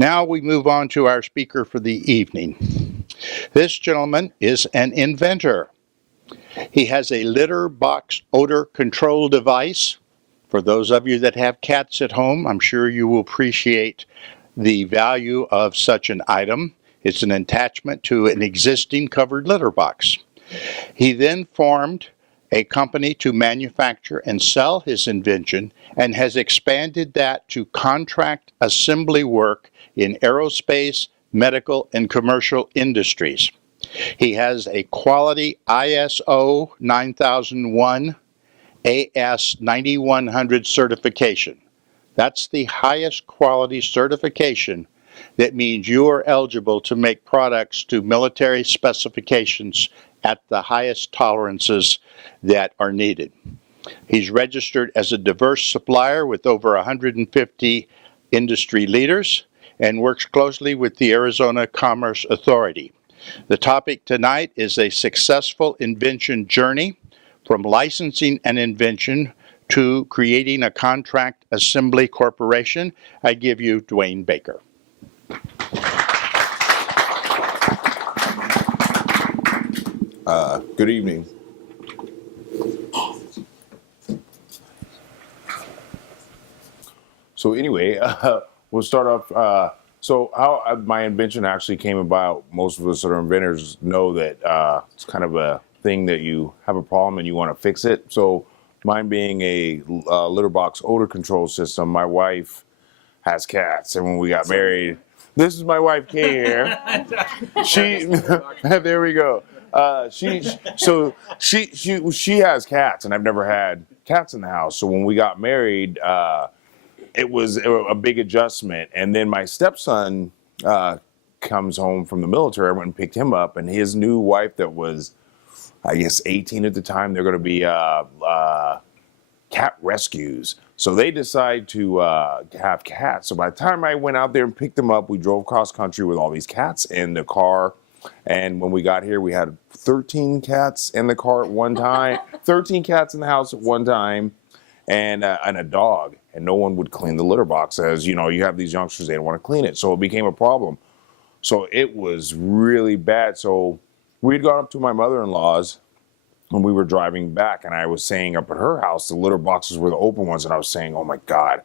Now we move on to our speaker for the evening. This gentleman is an inventor. He has a litter box odor control device. For those of you that have cats at home, I'm sure you will appreciate the value of such an item. It's an attachment to an existing covered litter box. He then formed a company to manufacture and sell his invention and has expanded that to contract assembly work in aerospace, medical, and commercial industries. He has a quality ISO 9001 AS 9100 certification. That's the highest quality certification that means you are eligible to make products to military specifications at the highest tolerances that are needed. He's registered as a diverse supplier with over 150 industry leaders and works closely with the Arizona Commerce Authority. The topic tonight is a successful invention journey from licensing an invention to creating a contract assembly corporation. I give you Dwayne Baker. Good evening. So anyway, we'll start off. So how my invention actually came about, most of us that are inventors know that it's kind of a thing that you have a problem and you want to fix it. So mine being a litter box odor control system, my wife has cats. And when we got married, this is my wife, Kay, here. She, there we go. She has cats, and I've never had cats in the house. So when we got married, it was a big adjustment. And then my stepson comes home from the military. I went and picked him up, and his new wife that was, I guess, 18 at the time, they're going to be cat rescues. So they decide to have cats. So by the time I went out there and picked them up, we drove cross country with all these cats in the car. And when we got here, we had 13 cats in the car at one time, 13 cats in the house at one time, and a dog. And no one would clean the litter box. As you know, you have these youngsters, they don't want to clean it. So it became a problem. So it was really bad. So we'd gone up to my mother-in-law's and we were driving back, and I was saying up at her house, the litter boxes were the open ones. And I was saying, oh my God,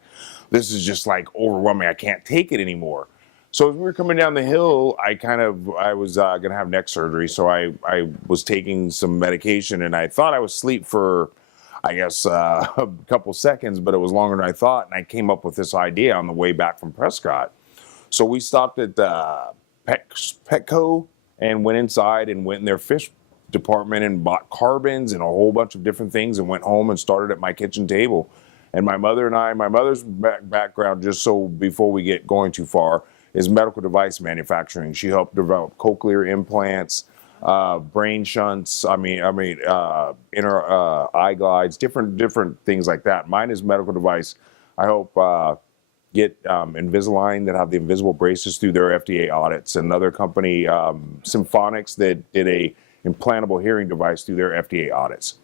this is just like overwhelming. I can't take it anymore. So as we were coming down the hill, I was going to have neck surgery. So I was taking some medication, and I thought I was asleep for, I guess, a couple seconds, but it was longer than I thought. And I came up with this idea on the way back from Prescott. So we stopped at Petco and went inside and went in their fish department and bought carbons and a whole bunch of different things and went home and started at my kitchen table. And my mother's background, just so before we get going too far, is medical device manufacturing. She helped develop cochlear implants, brain shunts, inner eye glides, different things like that. Mine is medical device. I hope get Invisalign that have the invisible braces through their FDA audits. Another company, Symphonics, that did a implantable hearing device through their FDA audits.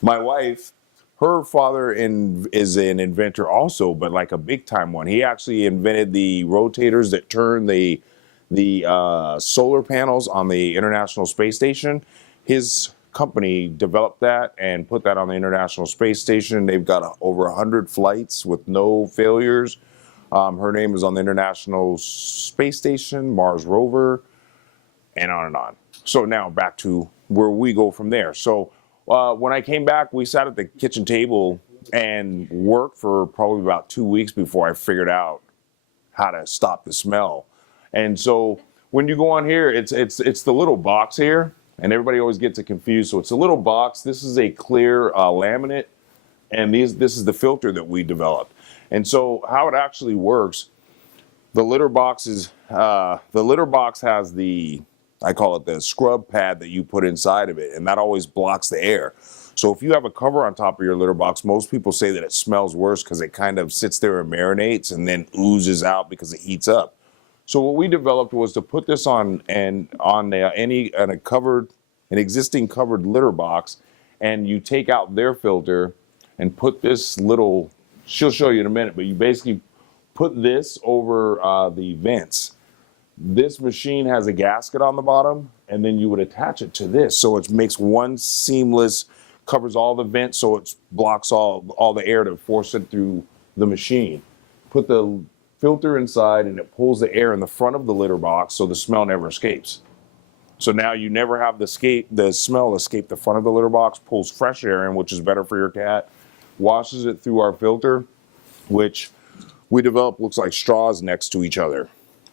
My wife, her father is an inventor also, but like a big time one. He actually invented the rotators that turn the solar panels on the International Space Station. His company developed that and put that on the International Space Station. They've got over 100 flights with no failures. Her name is on the International Space Station, Mars rover, and on and on. So now back to where we go from there. So when I came back, we sat at the kitchen table and worked for probably about 2 weeks before I figured out how to stop the smell. And so when you go on here, it's the little box here, and everybody always gets it confused. So it's a little box. This is a clear laminate, and this is the filter that we developed. And so how it actually works, the litter box has I call it the scrub pad that you put inside of it, and that always blocks the air. So if you have a cover on top of your litter box, most people say that it smells worse because it kind of sits there and marinates and then oozes out because it heats up. So what we developed was to put this on an existing covered litter box, and you take out their filter and put this little, she'll show you in a minute, but you basically put this over the vents. This machine has a gasket on the bottom, and then you would attach it to this. So it makes one seamless, covers all the vents, so it blocks all the air to force it through the machine. Put the filter inside, and it pulls the air in the front of the litter box so the smell never escapes. So now you never have the smell escape the front of the litter box, pulls fresh air in, which is better for your cat, washes it through our filter, which we developed looks like straws next to each other.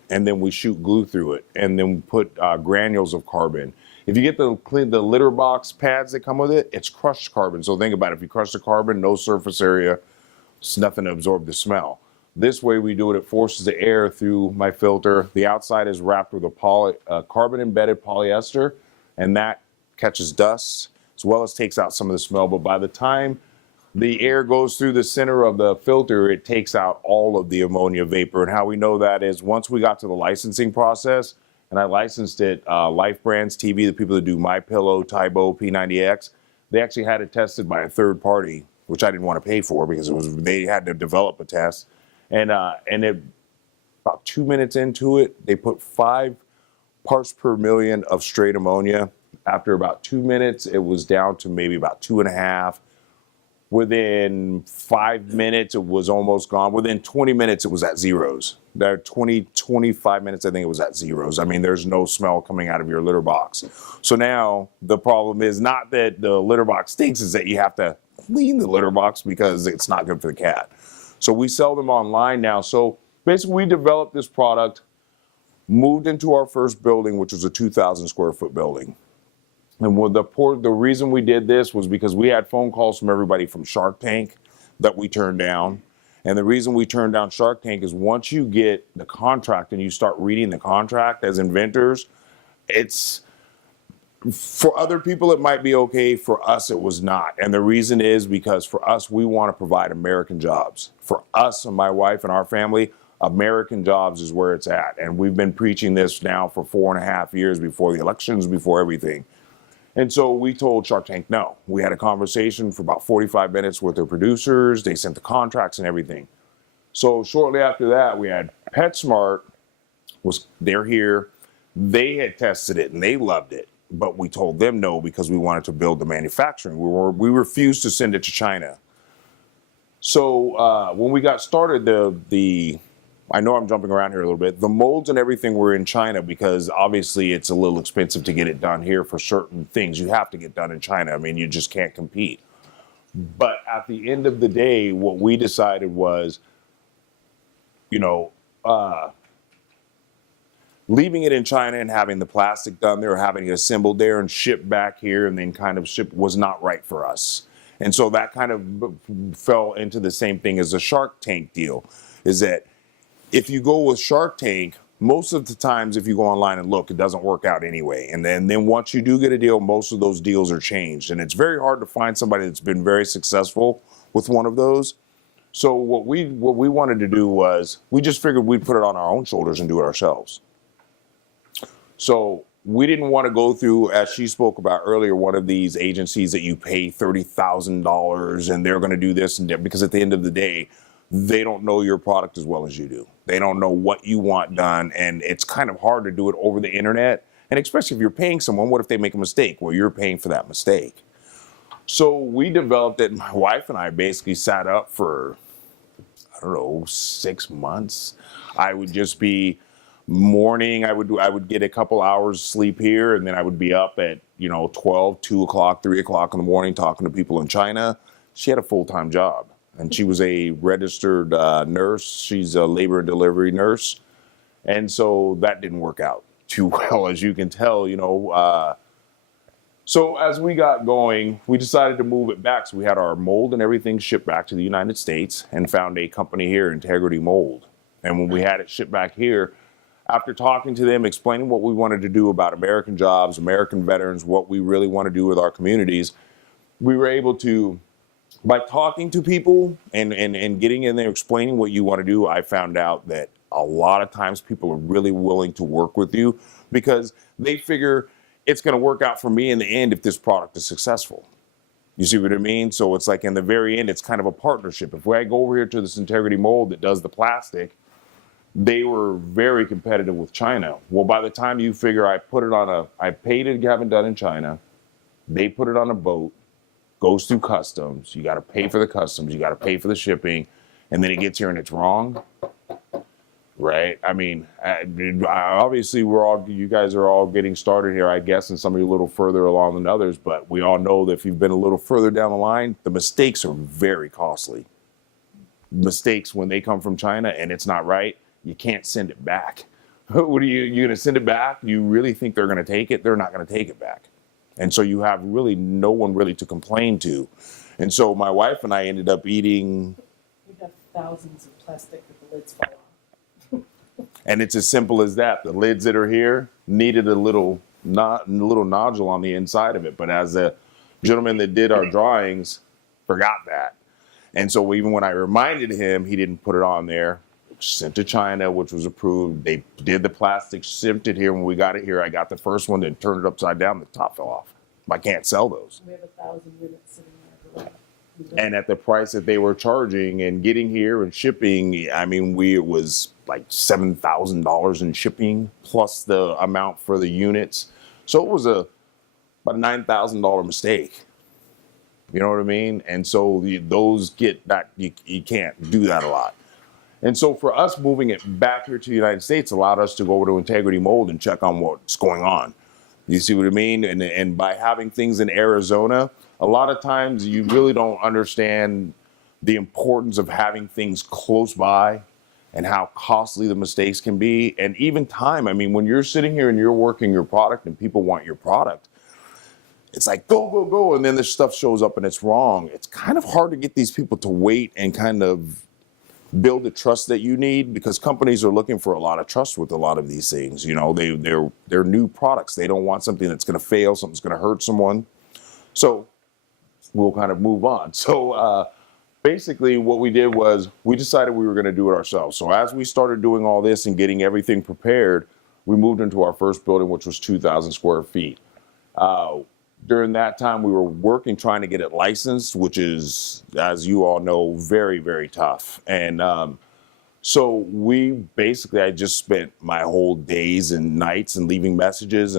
And then we shoot glue through it, and then we put granules of carbon. If you get the litter box pads that come with it, it's crushed carbon. So think about it. If you crush the carbon, no surface area, it's nothing to absorb the smell. This way we do it, it forces the air through my filter. The outside is wrapped with a carbon-embedded polyester, and that catches dust as well as takes out some of the smell. But by the time the air goes through the center of the filter, it takes out all of the ammonia vapor. And how we know that is once we got to the licensing process, and I licensed it, Life Brands TV, the people that do MyPillow, Tybo, P90X, they actually had it tested by a third party, which I didn't want to pay for because they had to develop a test. And about 2 minutes into it, they put 5 parts per million of straight ammonia. After about 2 minutes, it was down to maybe about 2.5. Within 5 minutes, it was almost gone. Within 20 minutes, it was at zeros. There 25 minutes, I think it was at zeros. I mean, there's no smell coming out of your litter box. So now the problem is not that the litter box stinks, is that you have to clean the litter box because it's not good for the cat. So we sell them online now. So basically, we developed this product, moved into our first building, which was a 2,000 square foot building. And the reason we did this was because we had phone calls from everybody from Shark Tank that we turned down. And the reason we turned down Shark Tank is once you get the contract and you start reading the contract as inventors, it's, for other people, it might be okay. For us, it was not. And the reason is because for us, we want to provide American jobs. For us and my wife and our family, American jobs is where it's at. And we've been preaching this now for 4.5 years, before the elections, before everything. And so we told Shark Tank no. We had a conversation for about 45 minutes with their producers. They sent the contracts and everything. So shortly after that, we had PetSmart. They're here. They had tested it and they loved it. But we told them no because we wanted to build the manufacturing. We refused to send it to China. So when we got started, I know I'm jumping around here a little bit. The molds and everything were in China because obviously it's a little expensive to get it done here for certain things. You have to get done in China. I mean, you just can't compete. But at the end of the day, what we decided was, leaving it in China and having the plastic done there, or having it assembled there and shipped back here and then kind of shipped, was not right for us. And so that kind of fell into the same thing as the Shark Tank deal, is that if you go with Shark Tank, most of the times if you go online and look, it doesn't work out anyway. And then once you do get a deal, most of those deals are changed. And it's very hard to find somebody that's been very successful with one of those. So what we wanted to do was, we just figured we'd put it on our own shoulders and do it ourselves. So we didn't want to go through, as she spoke about earlier, one of these agencies that you pay $30,000 and they're going to do this and that, because at the end of the day, they don't know your product as well as you do. They don't know what you want done, and it's kind of hard to do it over the internet. And especially if you're paying someone, what if they make a mistake? Well, you're paying for that mistake. So we developed it. My wife and I basically sat up for, 6 months. I would just be morning. I would get a couple hours sleep here, and then I would be up at 12, 2 o'clock, 3 o'clock in the morning talking to people in China. She had a full-time job. And she was a registered nurse. She's a labor and delivery nurse. And so that didn't work out too well, as you can tell, So as we got going, we decided to move it back. So we had our mold and everything shipped back to the United States and found a company here, Integrity Mold. And when we had it shipped back here, after talking to them, explaining what we wanted to do about American jobs, American veterans, what we really want to do with our communities, we were able to, by talking to people and getting in there, explaining what you want to do, I found out that a lot of times people are really willing to work with you because they figure it's going to work out for me in the end if this product is successful. You see what I mean? So it's like in the very end, it's kind of a partnership. If I go over here to this Integrity Mold that does the plastic, they were very competitive with China. Well, by the time you figure I paid to have it done in China, they put it on a boat, goes through customs, you got to pay for the customs, you got to pay for the shipping, and then it gets here and it's wrong, right? I mean, obviously you guys are all getting started here, I guess, and some of you a little further along than others, but we all know that if you've been a little further down the line, the mistakes are very costly. Mistakes when they come from China and it's not right, you can't send it back. What are you going to send it back? You really think they're going to take it? They're not going to take it back. And so you have really no one really to complain to. And so my wife and I ended up eating. We have thousands of plastic that the lids fall off. And it's as simple as that. The lids that are here needed a little nodule on the inside of it. But as the gentleman that did our drawings forgot that. And so even when I reminded him, he didn't put it on there. Sent to China, which was approved. They did the plastic, shipped it here. When we got it here, I got the first one, then turned it upside down, the top fell off. I can't sell those. We have 1,000 units sitting there. And at the price that they were charging and getting here and shipping, I mean, it was like $7,000 in shipping plus the amount for the units. So it was about a $9,000 mistake. You know what I mean? And so those get that, you can't do that a lot. And so for us moving it back here to the United States allowed us to go over to Integrity Mold and check on what's going on. You see what I mean? And by having things in Arizona, a lot of times you really don't understand the importance of having things close by and how costly the mistakes can be. And even time. I mean, when you're sitting here and you're working your product and people want your product, it's like, go, go, go. And then this stuff shows up and it's wrong. It's kind of hard to get these people to wait and kind of build the trust that you need, because companies are looking for a lot of trust with a lot of these things. You know, they're new products. They don't want something that's going to fail, something's going to hurt someone. So we'll kind of move on. So basically what we did was we decided we were going to do it ourselves. So as we started doing all this and getting everything prepared, we moved into our first building, which was 2,000 square feet. During that time, we were working, trying to get it licensed, which is, as you all know, very, very tough. And so I just spent my whole days and nights and leaving messages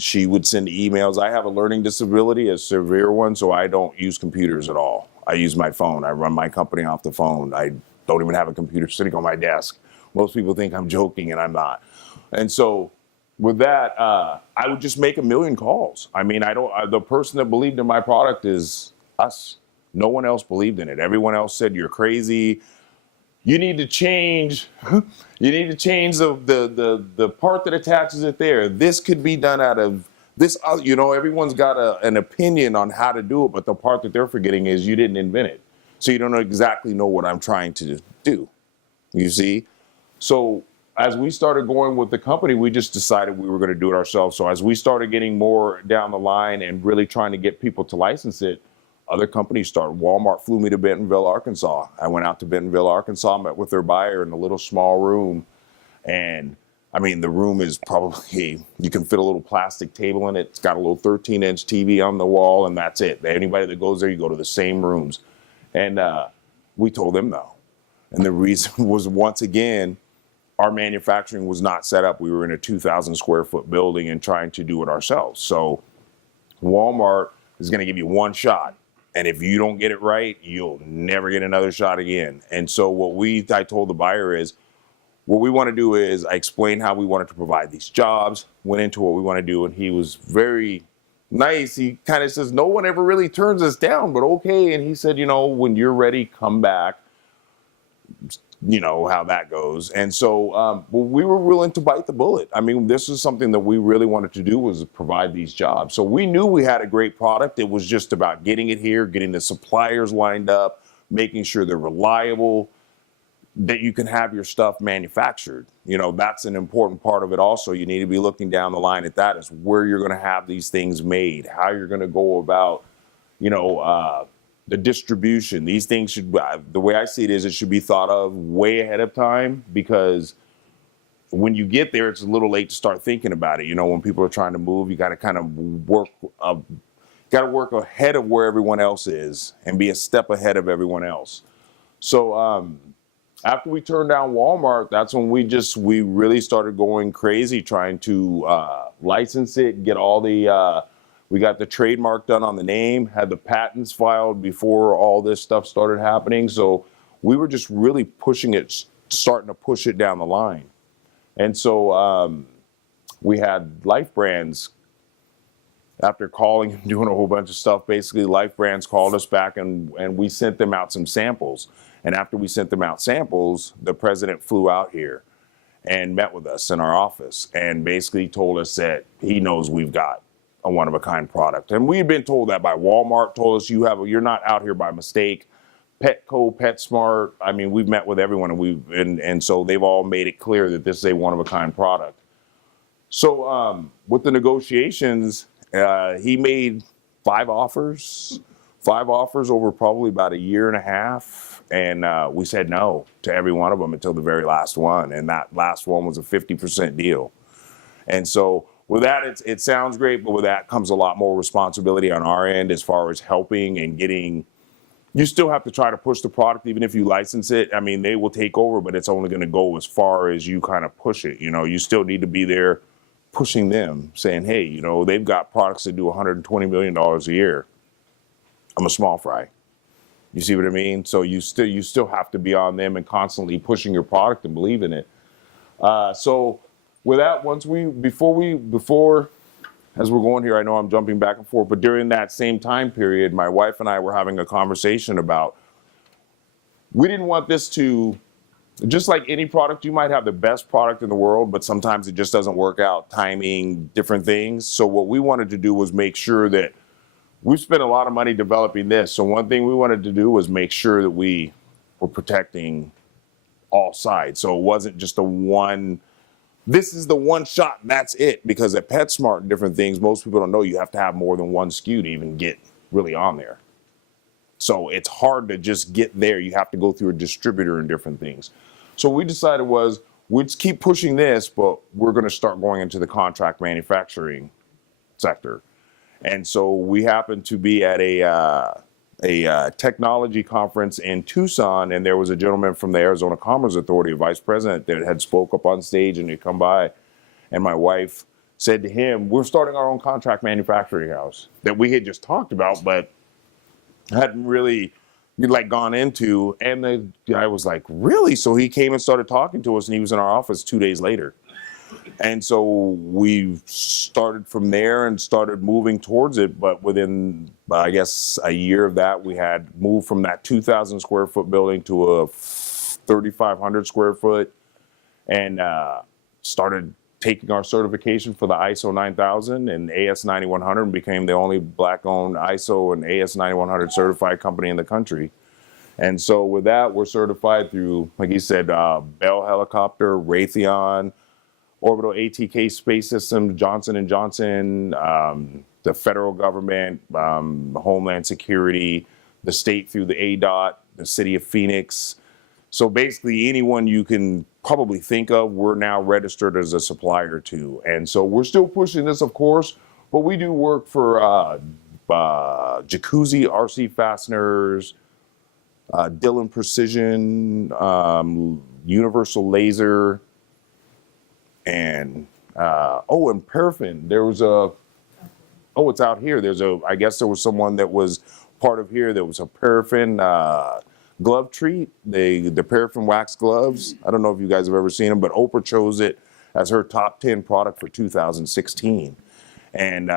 she would send emails. I have a learning disability, a severe one, so I don't use computers at all. I use my phone. I run my company off the phone. I don't even have a computer sitting on my desk. Most people think I'm joking, and I'm not. And so with that, I would just make 1 million calls. I mean, the person that believed in my product is us. No one else believed in it. Everyone else said, you're crazy. You need to change. You need to change the part that attaches it there. This could be done out of this. Everyone's got an opinion on how to do it, but the part that they're forgetting is you didn't invent it. So you don't exactly know what I'm trying to do. You see? So as we started going with the company, we just decided we were going to do it ourselves. So as we started getting more down the line and really trying to get people to license it, other companies started. Walmart flew me to Bentonville, Arkansas. I went out to Bentonville, Arkansas, met with their buyer in a little small room. And I mean, the room is probably, you can fit a little plastic table in it. It's got a little 13-inch TV on the wall, and that's it. Anybody that goes there, you go to the same rooms. And we told them no. And the reason was, once again, our manufacturing was not set up. We were in a 2,000 square foot building and trying to do it ourselves. So Walmart is going to give you one shot. And if you don't get it right, you'll never get another shot again. And so I told the buyer is, what we want to do is, I explained how we wanted to provide these jobs, went into what we want to do, and he was very nice. He kind of says, no one ever really turns us down, but okay. And he said, when you're ready, come back. You know how that goes. And so we were willing to bite the bullet. I mean, this is something that we really wanted to do, was provide these jobs. So we knew we had a great product. It was just about getting it here, getting the suppliers lined up, making sure they're reliable, that you can have your stuff manufactured. That's an important part of it also. You need to be looking down the line at that, is where you're going to have these things made, how you're going to go about, the distribution. These things should, the way I see it is, it should be thought of way ahead of time, because when you get there, it's a little late to start thinking about it. When people are trying to move, you got to kind of got to work ahead of where everyone else is and be a step ahead of everyone else. So after we turned down Walmart, that's when we really started going crazy trying to license it, get all the we got the trademark done on the name, had the patents filed before all this stuff started happening. So we were just really pushing it, starting to push it down the line. And so we had Life Brands, after calling and doing a whole bunch of stuff, basically Life Brands called us back and we sent them out some samples. And after we sent them out samples, the president flew out here and met with us in our office and basically told us that he knows we've got a one-of-a-kind product. And we had been told that by Walmart, told us you're not out here by mistake. Petco, PetSmart, I mean, we've met with everyone and so they've all made it clear that this is a one-of-a-kind product. So with the negotiations, he made 5 offers over probably about a year and a half. And we said no to every one of them until the very last one. And that last one was a 50% deal. And so with that, it sounds great, but with that comes a lot more responsibility on our end as far as helping and getting. You still have to try to push the product, even if you license it. I mean, they will take over, but it's only going to go as far as you kind of push it. You know, you still need to be there pushing them, saying, hey, you know, they've got products that do $120 million a year. I'm a small fry. You see what I mean? So you still have to be on them and constantly pushing your product and believe in it. So with that, before as we're going here, I know I'm jumping back and forth, but during that same time period, my wife and I were having a conversation about, we didn't want this to, just like any product, you might have the best product in the world, but sometimes it just doesn't work out, timing, different things. So what we wanted to do was make sure that we spent a lot of money developing this. So one thing we wanted to do was make sure that we were protecting all sides. So it wasn't just this is the one shot and that's it. Because at PetSmart and different things, most people don't know you have to have more than one SKU to even get really on there. So it's hard to just get there. You have to go through a distributor and different things. So what we decided was, we'd keep pushing this, but we're going to start going into the contract manufacturing sector. And so we happened to be at a technology conference in Tucson, and there was a gentleman from the Arizona Commerce Authority, a vice president, that had spoke up on stage and he'd come by. And my wife said to him, we're starting our own contract manufacturing house that we had just talked about, but hadn't really gone into. And the guy was like, really? So he came and started talking to us, and he was in our office 2 days later. And so we started from there and started moving towards it. But within, I guess, a year of that, we had moved from that 2,000 square foot building to a 3,500 square foot, and started taking our certification for the ISO 9000 and AS 9100, and became the only Black-owned ISO and AS 9100 certified company in the country. And so with that, we're certified through, like he said, Bell Helicopter, Raytheon, Orbital ATK Space Systems, Johnson & Johnson, the federal government, Homeland Security, the state through the ADOT, the city of Phoenix. So basically anyone you can probably think of, we're now registered as a supplier to. And so we're still pushing this, of course, but we do work for Jacuzzi, RC Fasteners, Dillon Precision, Universal Laser, and and Paraffin. There was it's out here. I guess there was someone that was part of here that was a Paraffin glove treat. The Paraffin wax gloves. I don't know if you guys have ever seen them, but Oprah chose it as her top 10 product for 2016. And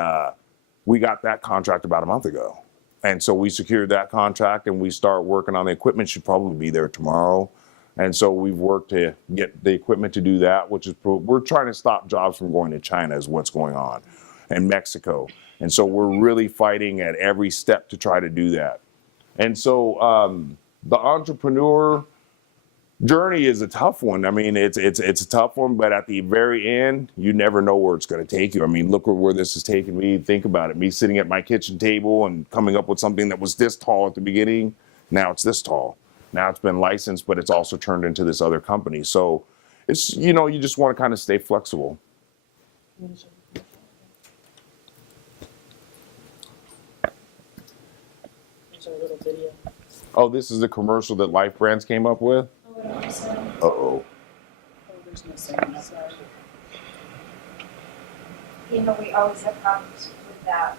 we got that contract about a month ago. And so we secured that contract and we start working on the equipment. Should probably be there tomorrow. And so we've worked to get the equipment to do that, which is, we're trying to stop jobs from going to China is what's going on, and Mexico. And so we're really fighting at every step to try to do that. And so the entrepreneur journey is a tough one. I mean, it's a tough one, but at the very end, you never know where it's going to take you. I mean, look where this has taken me. Think about it. Me sitting at my kitchen table and coming up with something that was this tall at the beginning. Now it's this tall. Now it's been licensed, but it's also turned into this other company. So it's, you just want to kind of stay flexible. watched our little video. Oh, this is the commercial that Life Brands came up with? Oh, wait, I'm sorry. Uh-oh. Oh, there's no sound. Sorry. You know, we always have problems with that.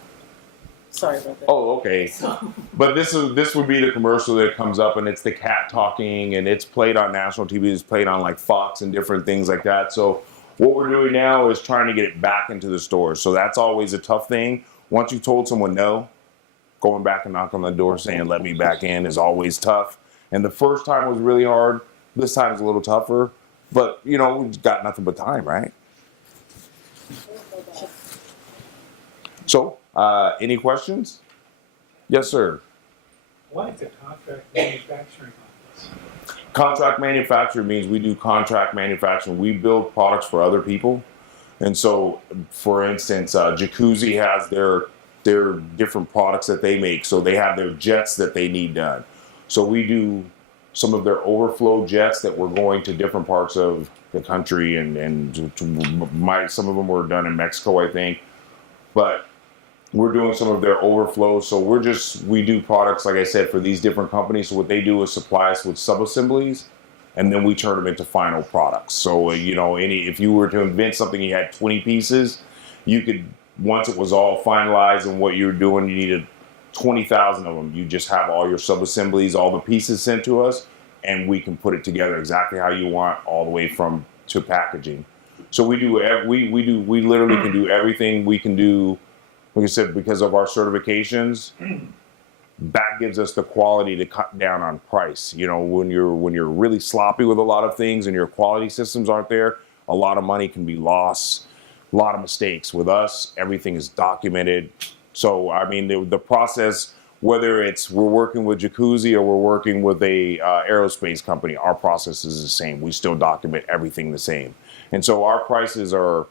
Sorry about that. Oh, okay. So, But this would be the commercial that comes up, and it's the cat talking, and it's played on national TV. It's played on like Fox and different things like that. So what we're doing now is trying to get it back into the stores. So that's always a tough thing. Once you told someone no, going back and knocking on the door saying let me back in is always tough. And the first time was really hard. This time is a little tougher. But you know, we've got nothing but time, right? So, any questions? Yes, sir. What is a contract manufacturing office? Contract manufacturer means we do contract manufacturing. We build products for other people. And so, for instance, Jacuzzi has their different products that they make. So they have their jets that they need done. So we do some of their overflow jets that were going to different parts of the country, and some of them were done in Mexico, I think. But we're doing some of their overflows. So we do products, like I said, for these different companies. So what they do is supply us with sub-assemblies, and then we turn them into final products. So, you know, if you were to invent something, you had 20 pieces, you could, once it was all finalized and what you were doing, you needed 20,000 of them. You just have all your sub-assemblies, all the pieces sent to us, and we can put it together exactly how you want, all the way to packaging. So we literally can do everything. We can do, like I said, because of our certifications, that gives us the quality to cut down on price. You know, when you're really sloppy with a lot of things and your quality systems aren't there, a lot of money can be lost, a lot of mistakes. With us, everything is documented. So, I mean, the process, whether we're working with Jacuzzi or we're working with a aerospace company, our process is the same. We still document everything the same. And so our prices are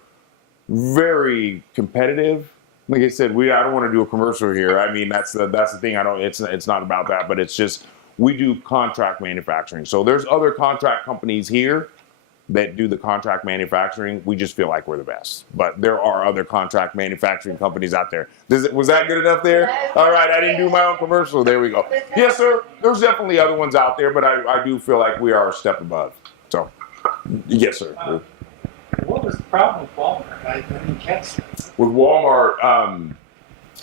very competitive. Like I said, I don't want to do a commercial here. I mean, that's the thing. It's not about that, but it's just, we do contract manufacturing. So there's other contract companies here that do the contract manufacturing. We just feel like we're the best. But there are other contract manufacturing companies out there. Was that good enough there? All right, I didn't do my own commercial. There we go. Yes, sir. There's definitely other ones out there, but I do feel like we are a step above. So, yes, sir. What was the problem with Walmart? I didn't catch that. With Walmart,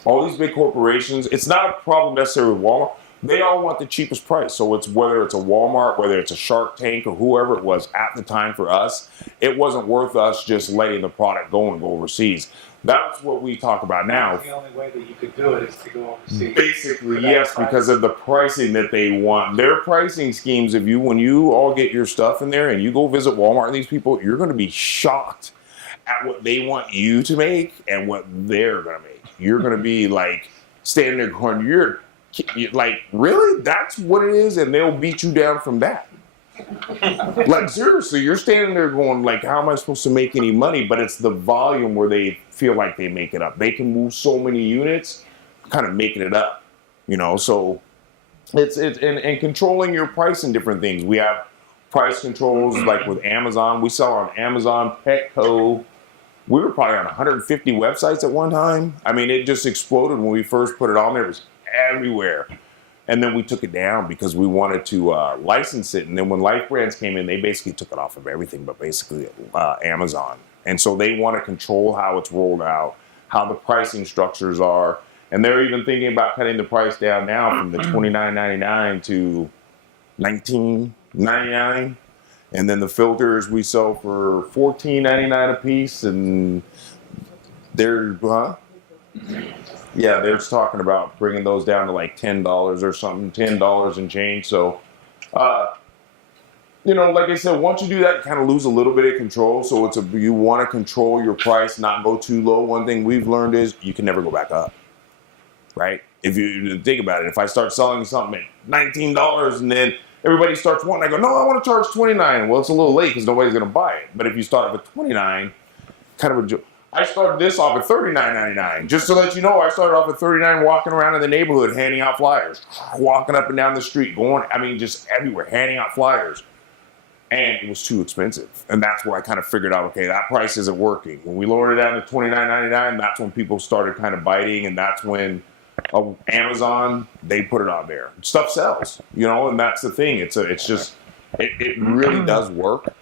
all these big corporations, it's not a problem necessarily with Walmart. They all want the cheapest price. So it's whether it's a Walmart, whether it's a Shark Tank, or whoever it was at the time for us, it wasn't worth us just letting the product go and go overseas. That's what we talk about now. The only way that you could do it is to go overseas. Basically, yes, because of the pricing that they want. Their pricing schemes, when you all get your stuff in there and you go visit Walmart and these people, you're going to be shocked at what they want you to make and what they're going to make. You're going to be like standing there going, you're like, really? That's what it is? And they'll beat you down from that. Like, seriously, you're standing there going, like, how am I supposed to make any money? But it's the volume where they feel like they make it up. They can move so many units, kind of making it up, you know? So it's and controlling your price and different things. We have price controls, like with Amazon. We sell on Amazon, Petco. We were probably on 150 websites at one time. I mean, it just exploded when we first put it on there. It was everywhere. And then we took it down because we wanted to license it. And then when Life Brands came in, they basically took it off of everything but basically Amazon. And so they want to control how it's rolled out, how the pricing structures are. And they're even thinking about cutting the price down now from the $29.99 to $19.99. And then the filters we sell for $14.99 a piece. And they're, yeah, they're just talking about bringing those down to like $10 or something, $10 and change. So, you know, like I said, once you do that, you kind of lose a little bit of control. So you want to control your price, not go too low. One thing we've learned is you can never go back up, right? If you think about it, if I start selling something at $19 and then everybody starts wanting, I go, no, I want to charge $29. Well, it's a little late because nobody's going to buy it. But if you start off at $29, kind of a joke. I started this off at $39.99. Just to let you know, I started off at $39, walking around in the neighborhood, handing out flyers, walking up and down the street, just everywhere, handing out flyers. And it was too expensive. And that's where I kind of figured out, okay, that price isn't working. When we lowered it down to $29.99, that's when people started kind of biting. And that's when Amazon, they put it on there. Stuff sells, and that's the thing. It really does work,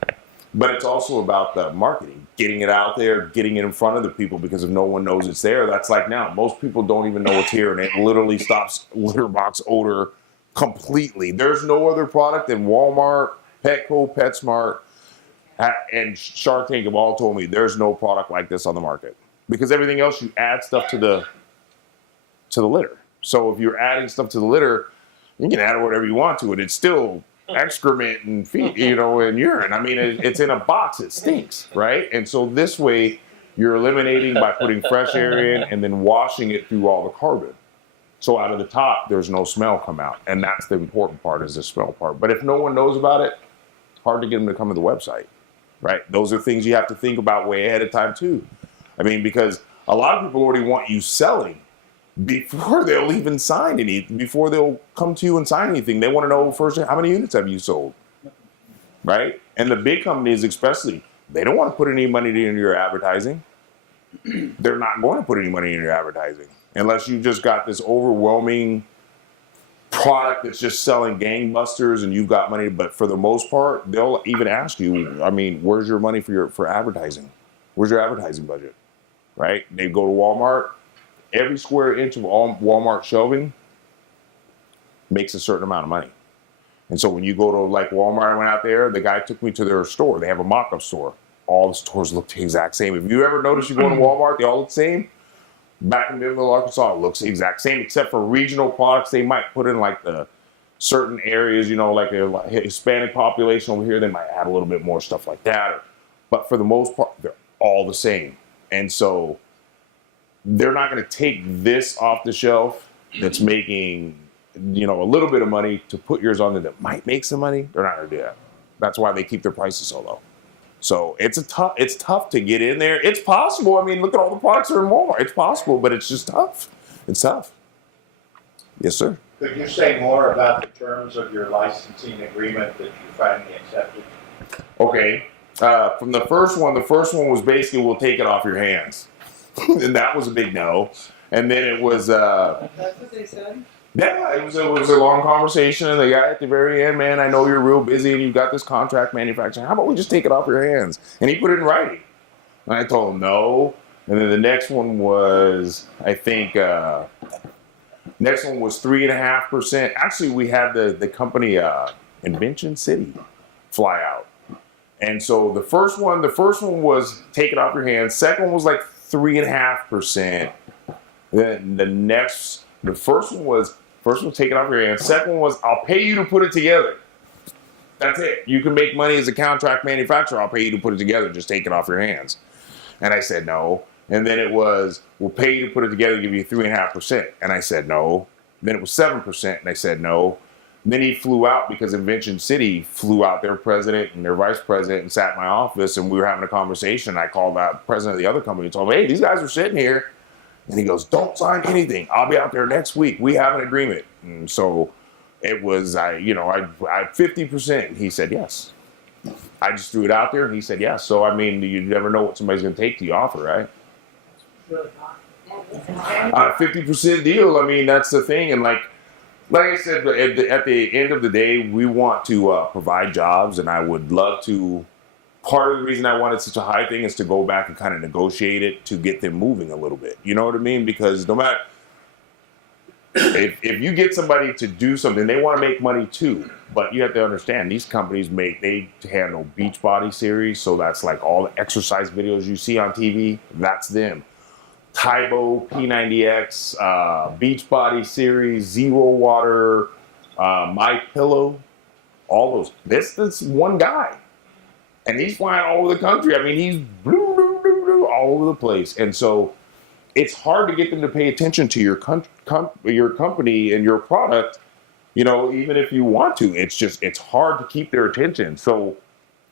but it's also about the marketing, getting it out there, getting it in front of the people, because if no one knows it's there, that's like now. Most people don't even know it's here, and it literally stops litter box odor completely. There's no other product than Walmart, Petco, PetSmart, and Shark Tank have all told me there's no product like this on the market, because everything else, you add stuff to the litter. So if you're adding stuff to the litter, you can add whatever you want to it. It's still excrement and feet, and urine. I mean, it's in a box. It stinks, right? And so this way, you're eliminating by putting fresh air in and then washing it through all the carbon. So out of the top, there's no smell come out. And that's the important part, is the smell part. But if no one knows about it, hard to get them to come to the website, right? Those are things you have to think about way ahead of time too. I mean, because a lot of people already want you selling before they'll even sign anything, before they'll come to you and sign anything. They want to know first, how many units have you sold, right? And the big companies especially, they don't want to put any money into your advertising. They're not going to put any money into your advertising unless you just got this overwhelming product that's just selling gangbusters and you've got money. But for the most part, they'll even ask you, I mean, where's your money for advertising? Where's your advertising budget, right? They go to Walmart. Every square inch of all Walmart shelving makes a certain amount of money. And so when you go to like Walmart, I went out there, the guy took me to their store. They have a mock-up store. All the stores look the exact same. If you ever notice you go to Walmart, they all look the same. Back in Midville, Arkansas, it looks the exact same, except for regional products. They might put in like the certain areas, like a Hispanic population over here, they might add a little bit more stuff like that. But for the most part, they're all the same. And so they're not going to take this off the shelf that's making, a little bit of money to put yours on there that might make some money. They're not going to do that. That's why they keep their prices so low. So it's tough to get in there. It's possible. I mean, look at all the products that are in Walmart. It's possible, but it's just tough. It's tough. Yes, sir. Could you say more about the terms of your licensing agreement that you finally accepted? Okay. From the first one was basically, we'll take it off your hands. And that was a big no. And then it was That's what they said? yeah, it was a long conversation, and the guy at the very end, man, I know you're real busy and you've got this contract manufacturing. How about we just take it off your hands? And he put it in writing. And I told him no. And then the next one was, I think, next one was 3.5%. Actually, we had the company Invention City fly out. And so the first one was take it off your hands. Second one was like 3.5%. Then the first one was take it off your hands. Second one was, I'll pay you to put it together. That's it. You can make money as a contract manufacturer. I'll pay you to put it together. Just take it off your hands. And I said no. And then it was, we'll pay you to put it together, give you 3.5%. And I said no. Then it was 7%, and I said no. And then he flew out because Invention City flew out their president and their vice president and sat in my office, and we were having a conversation. I called out president of the other company and told him, hey, these guys are sitting here. And he goes, don't sign anything. I'll be out there next week. We have an agreement. And so it was, I 50%. He said yes. I just threw it out there, and he said yes. So, I mean, you never know what somebody's going to take to the offer, right? Really hot. 50% deal. I mean, that's the thing. And like I said, at the end of the day, we want to provide jobs, and I would love to. Part of the reason I wanted such a high thing is to go back and kind of negotiate it to get them moving a little bit. You know what I mean? Because no matter if you get somebody to do something, they want to make money too. But you have to understand, these companies they handle Beachbody series, so that's like all the exercise videos you see on TV. That's them. Tybo, P90X, Beachbody series, Zero Water, My Pillow, all those. This one guy. And he's flying all over the country. I mean, he's all over the place. And so it's hard to get them to pay attention to your company and your product, even if you want to. It's hard to keep their attention. So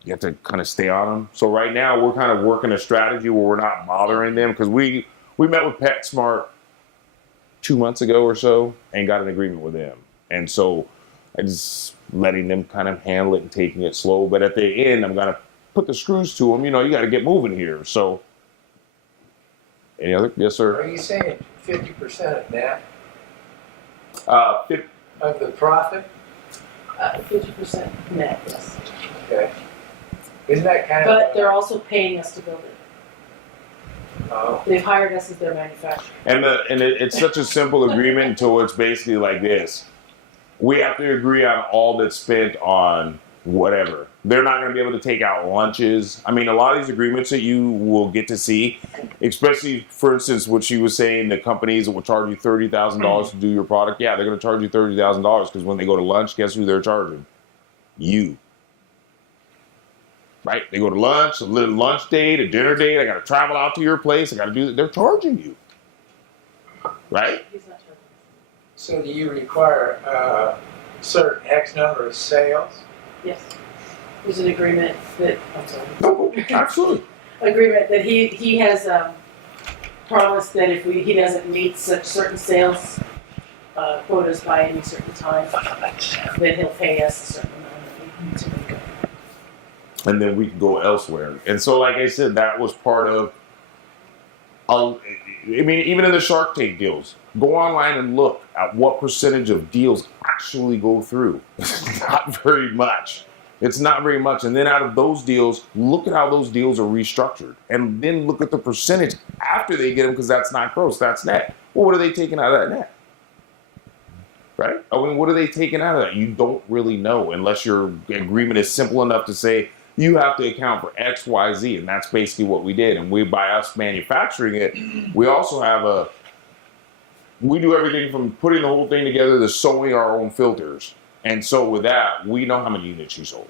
you have to kind of stay on them. So right now we're kind of working a strategy where we're not bothering them, because we met with PetSmart 2 months ago or so and got an agreement with them. And so I just letting them kind of handle it and taking it slow. But at the end, I'm going to put the screws to them. You got to get moving here. So, any other? Yes, sir. Are you saying 50% of that Of the profit? 50% net, yes. Okay. Isn't that kind But of? they're also paying us to build it. Oh, They've hired us as their manufacturer. It's such a simple agreement until it's basically like this. We have to agree on all that's spent on whatever. They're not going to be able to take out lunches. I mean, a lot of these agreements that you will get to see, especially, for instance, what she was saying, the companies that will charge you $30,000 to do your product, yeah, they're going to charge you $30,000 because when they go to lunch, guess who they're charging? You. Right? They go to lunch, a little lunch date, a dinner date. I got to travel out to your place. I got to do that. They're charging you. Right? He's not charging so do you require certain X number of sales? us. Yes. There's an agreement that, I'm sorry. No, absolutely. Agreement that he has promised that if he doesn't meet such certain sales quotas by any certain time, then he'll pay us a certain amount that we need to make up. And then we can go elsewhere. And so, like I said, that was part of, I mean, even in the Shark Tank deals, go online and look at what percentage of deals actually go through. Not very much. It's not very much. And then out of those deals, look at how those deals are restructured. And then look at the percentage after they get them, because that's not gross, that's net. Well, what are they taking out of that net? Right? I mean, what are they taking out of that? You don't really know unless your agreement is simple enough to say, you have to account for X, Y, Z, and that's basically what we did. And by us manufacturing it, we also have we do everything from putting the whole thing together to sewing our own filters. And so with that, we know how many units you sold.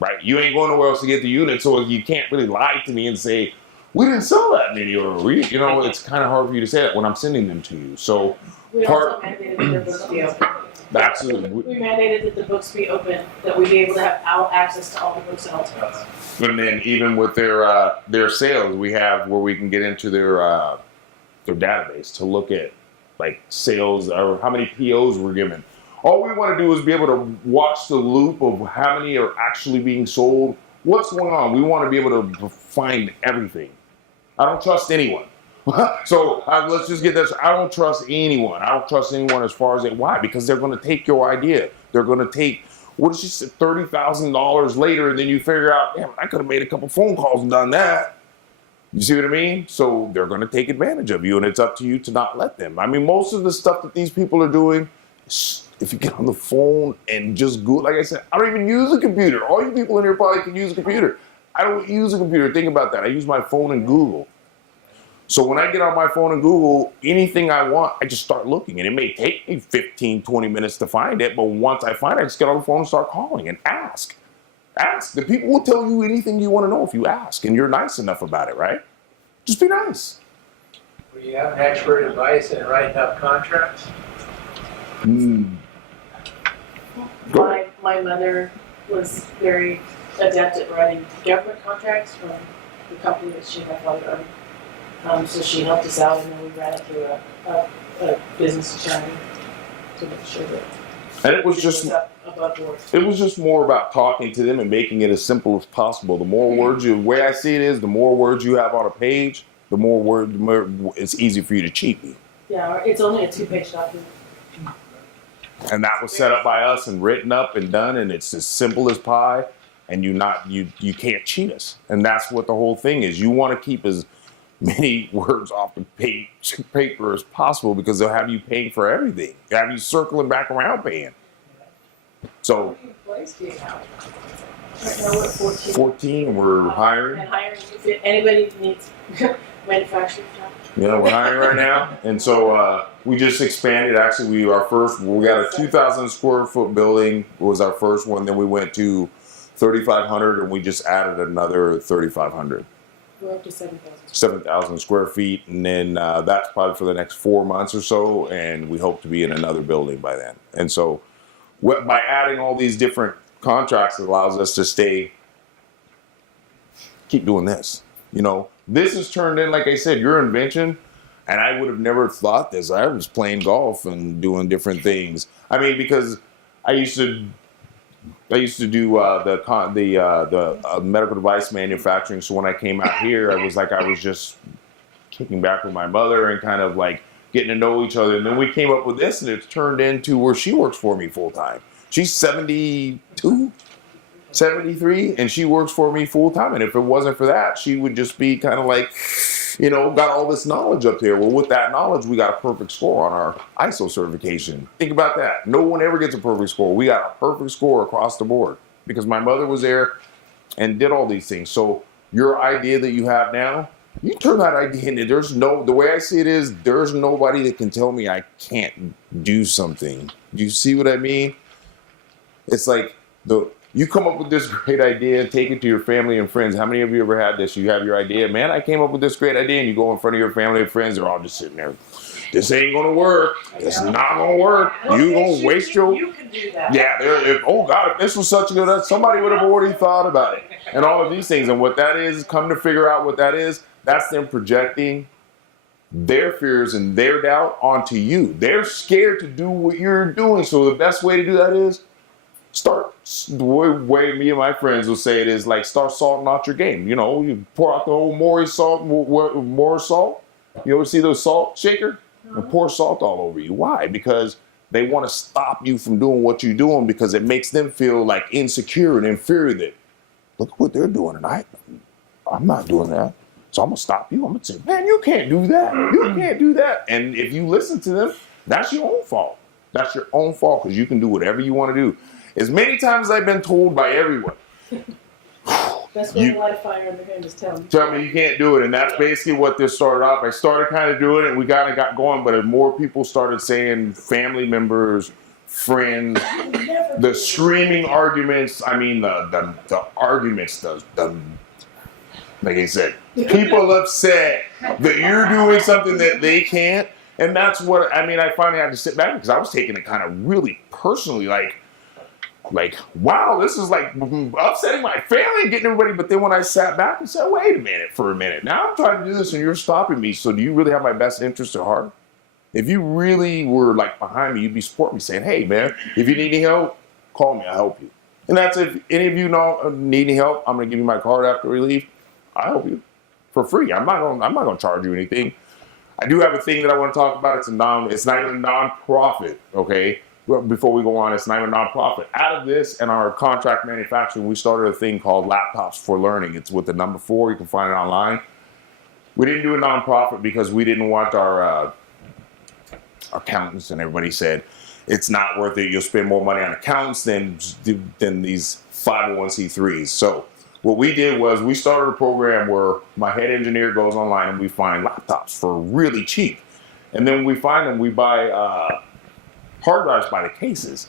Right? You ain't going nowhere else to get the unit, so you can't really lie to me and say, we didn't sell that many, or it's kind of hard for you to say that when I'm sending them to you. So We also mandated that the books be open. absolutely. We mandated that the books be open, that we be able to have access to all the books and all titles. And then even with their sales, we have where we can get into their database to look at like sales or how many POs we're given. All we want to do is be able to watch the loop of how many are actually being sold. What's going on? We want to be able to find everything. I don't trust anyone. So let's just get this. I don't trust anyone. I don't trust anyone as far as why? Because they're going to take your idea. They're going to take, what did she say, $30,000 later, and then you figure out, damn, I could have made a couple phone calls and done that. You see what I mean? So they're going to take advantage of you, and it's up to you to not let them. I mean, most of the stuff that these people are doing, if you get on the phone and just go, like I said, I don't even use a computer. All you people in here probably can use a computer. I don't use a computer. Think about that. I use my phone and Google. So when I get on my phone and Google anything I want, I just start looking. And it may take me 15, 20 minutes to find it, but once I find it, I just get on the phone and start calling and ask. Ask. The people will tell you anything you want to know if you ask, and you're nice enough about it, right? Just be nice. Do you have an expert advice in writing up contracts? My mother was very adept at writing government contracts from the company that she had hired on. So she helped us out, and then we ran it through a business attorney to make sure that And it was just above board. It was just more about talking to them and making it as simple as possible. The more words the way I see it is, the more words you have on a page, the more it's easy for you to cheat me. Yeah, it's only a 2-page document. And that was set up by us and written up and done, and it's as simple as pie. And you can't cheat us. And that's what the whole thing is. You want to keep as many words off the paper as possible, because they'll have you paying for everything. They'll have you circling back around paying. So. How many employees do you have? Right now we're at 14. 14, we're hiring. And hiring, if anybody needs manufacturing job. Yeah, we're hiring right now. And so we just expanded. Actually, we got a 2,000 square foot building was our first one. Then we went to 3,500, and we just added another 3,500. We're up to 7,000. 7,000 square feet. And then that's probably for the next 4 months or so. And we hope to be in another building by then. And so by adding all these different contracts, it allows us to keep doing this. You know, this has turned in, like I said, your invention, and I would have never thought this. I was playing golf and doing different things. I mean, because I used to do the medical device manufacturing. So when I came out here, I was just kicking back with my mother and kind of like getting to know each other. And then we came up with this, and it's turned into where she works for me full time. She's 72, 73, and she works for me full time. And if it wasn't for that, she would just be kind of like, you know, got all this knowledge up there. Well, with that knowledge, we got a perfect score on our ISO certification. Think about that. No one ever gets a perfect score. We got a perfect score across the board because my mother was there and did all these things. So your idea that you have now, you turn that idea into, the way I see it is, there's nobody that can tell me I can't do something. Do you see what I mean? It's like you come up with this great idea, take it to your family and friends. How many of you ever had this? You have your idea, man, I came up with this great idea, and you go in front of your family and friends, they're all just sitting there. This ain't gonna work. It's not gonna work. You gonna waste your. You can do that. Yeah, oh God, if this was such a good, somebody would have already thought about it. And all of these things. And what that is, come to figure out what that is, that's them projecting their fears and their doubt onto you. They're scared to do what you're doing. So the best way to do that is the way me and my friends will say it is like, start salting out your game. You know, you pour out the whole more salt. You ever see those salt shaker? And pour salt all over you. Why? Because they want to stop you from doing what you're doing, because it makes them feel like insecure and inferior. That look what they're doing, and I'm not doing that. So I'm gonna stop you. I'm gonna say, man, you can't do that. You can't do that. And if you listen to them, that's your own fault. That's your own fault, because you can do whatever you want to do. As many times as I've been told by everyone, Best way to light a fire under him is tell me you can't do it. And that's basically what this started off. I started kind of doing it, and we kind of got going, but as more people started saying, family members, friends, the screaming arguments, I mean, the arguments, like I said, people upset that you're doing something that they can't. And that's what, I mean, I finally had to sit back, because I was taking it kind of really personally, like, wow, this is like upsetting my family and getting everybody. But then when I sat back and said, wait a minute, for a minute, now I'm trying to do this and you're stopping me. So do you really have my best interest at heart? If you really were like behind me, you'd be supporting me, saying, hey man, if you need any help, call me, I'll help you. And that's, if any of you need any help, I'm gonna give you my card after we leave. I'll help you for free. I'm not gonna charge you anything. I do have a thing that I want to talk about. It's not even a non-profit, okay? Before we go on, it's not even a nonprofit. Out of this and our contract manufacturing, we started a thing called Laptops for Learning. It's with the number 4. You can find it online. We didn't do a nonprofit because we didn't want our accountants, and everybody said it's not worth it. You'll spend more money on accountants than these 501c3s. So what we did was we started a program where my head engineer goes online and we find laptops for really cheap. And then we find them, we buy hard drives by the cases,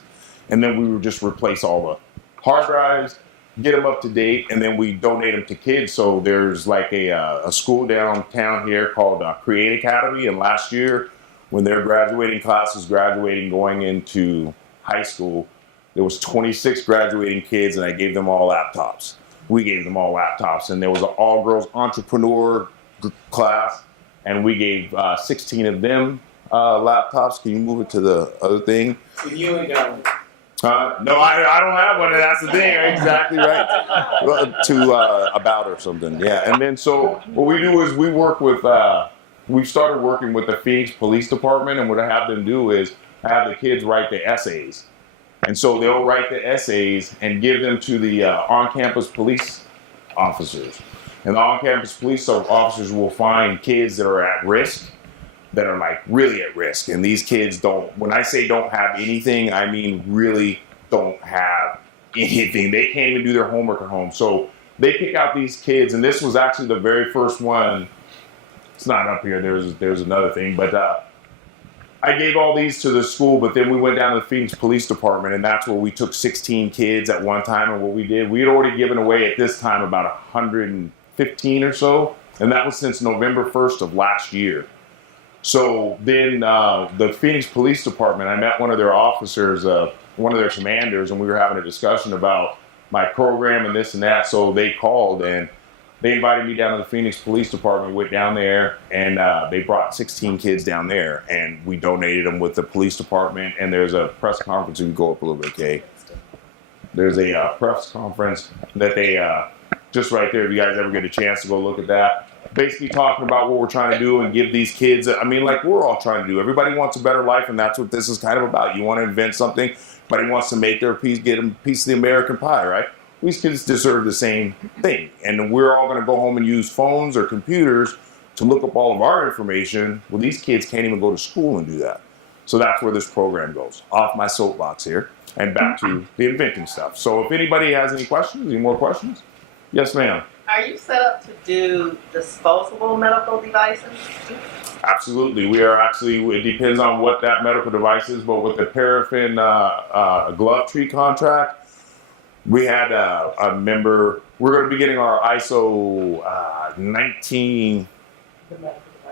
and then we would just replace all the hard drives, get them up to date, and then we donate them to kids. So there's like a school downtown here called Create Academy, and last year when their graduating class was going into high school, there was 26 graduating kids, and I gave them all laptops. We gave them all laptops, and there was an all-girls entrepreneur class, and we gave 16 of them laptops. Can you move it to the other thing? You ain't got one. No, I don't have one, and that's the thing. Exactly right. About or something. Yeah. And then so what we do is we work with, we started working with the Phoenix Police Department, and what I have them do is I have the kids write the essays. And so they'll write the essays and give them to the on-campus police officers. And the on-campus police officers will find kids that are at risk, that are like really at risk. And these kids don't, when I say don't have anything, I mean really don't have anything. They can't even do their homework at home. So they pick out these kids, and this was actually the very first one. It's not up here, there's another thing, but I gave all these to the school, but then we went down to the Phoenix Police Department, and that's where we took 16 kids at one time. And what we did, we had already given away at this time about 115 or so, and that was since November 1st of last year. So then the Phoenix Police Department, I met one of their officers, one of their commanders, and we were having a discussion about my program and this and that. So they called and they invited me down to the Phoenix Police Department, went down there, and they brought 16 kids down there, and we donated them with the police department. And there's a press conference. You can go up a little bit, okay? There's a press conference that they, just right there, if you guys ever get a chance to go look at that. basically talking about what we're trying to do and give these kids, I mean, like we're all trying to do. Everybody wants a better life, and that's what this is kind of about. You want to invent something, everybody wants to make their piece, get a piece of the American pie, right? These kids deserve the same thing. And we're all going to go home and use phones or computers to look up all of our information. Well, these kids can't even go to school and do that. So that's where this program goes. Off my soapbox here and back to the inventing stuff. So if anybody has any questions, any more questions? Yes, ma'am. Are you set up to do disposable medical devices? Absolutely. We are actually, it depends on what that medical device is, but with the paraffin glove tree contract, we had a member, we're going to be getting our ISO 19,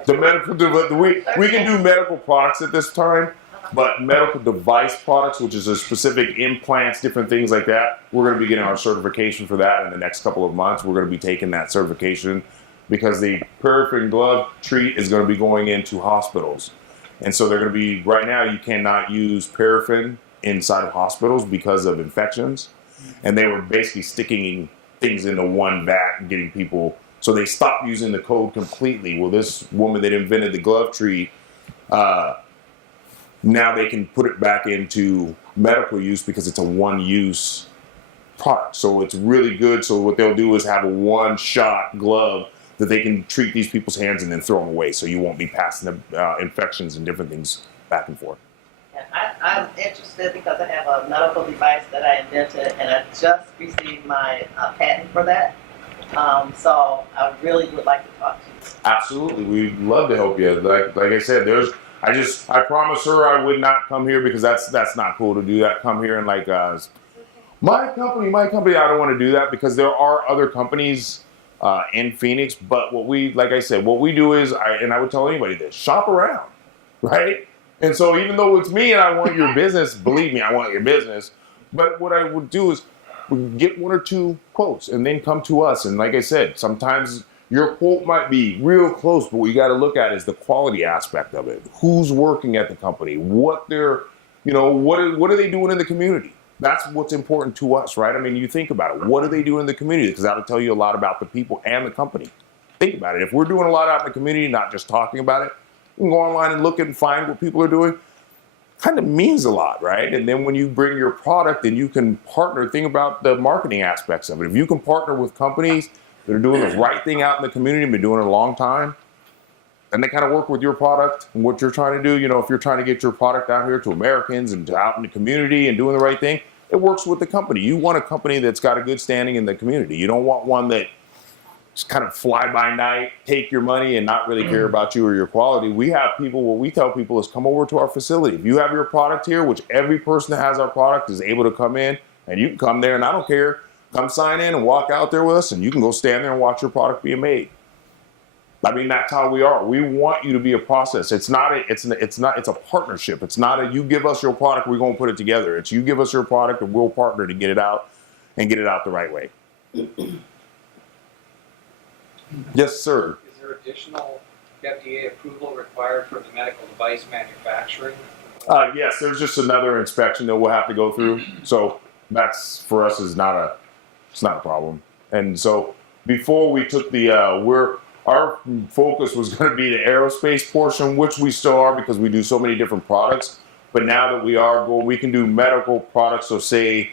the medical device, we can do medical products at this time, but medical device products, which is a specific implants, different things like that, we're going to be getting our certification for that in the next couple of months. We're going to be taking that certification because the paraffin glove treat is going to be going into hospitals. And so they're going to be, right now you cannot use paraffin inside of hospitals because of infections. And they were basically sticking things into one vat and getting people, so they stopped using the code completely. Well, this woman that invented the glove treat, now they can put it back into medical use because it's a one-use product. So it's really good. So what they'll do is have a one-shot glove that they can treat these people's hands and then throw them away. So you won't be passing the infections and different things back and forth. And I'm interested because I have a medical device that I invented and I just received my patent for that. So I really would like to talk to you. Absolutely, we'd love to help you. Like I said, I promised her I would not come here because that's not cool to do that. Come here and like my company. I don't want to do that because there are other companies in Phoenix. But what we do is, I would tell anybody this: shop around, right? And so even though it's me and I want your business, believe me, I want your business. But what I would do is get one or two quotes and then come to us. And like I said, sometimes your quote might be real close, but what you got to look at is the quality aspect of it. Who's working at the company? What they're, what are they doing in the community? That's what's important to us, right? I mean, you think about it. What are they doing in the community? Because that'll tell you a lot about the people and the company. Think about it. If we're doing a lot out in the community, not just talking about it, you can go online and look and find what people are doing. Kind of means a lot, right? And then when you bring your product, then you can partner. Think about the marketing aspects of it. If you can partner with companies that are doing the right thing out in the community, been doing it a long time, and they kind of work with your product and what you're trying to do. If you're trying to get your product out here to Americans and out in the community and doing the right thing, it works with the company. You want a company that's got a good standing in the community. You don't want one that just kind of fly by night, take your money and not really care about you or your quality. We have people, what we tell people is come over to our facility. If you have your product here, which every person that has our product is able to come in, and you can come there and I don't care, come sign in and walk out there with us and you can go stand there and watch your product being made. I mean, that's how we are. We want you to be a process. It's a partnership. It's not a, you give us your product, we're going to put it together. It's you give us your product and we'll partner to get it out and get it out the right way. Yes, sir. Is there additional FDA approval required for the medical device manufacturing? Yes, there's just another inspection that we'll have to go through. So that's, for us, it's not a problem. And so before we took our focus was going to be the aerospace portion, which we still are because we do so many different products. But now that we can do medical products, so say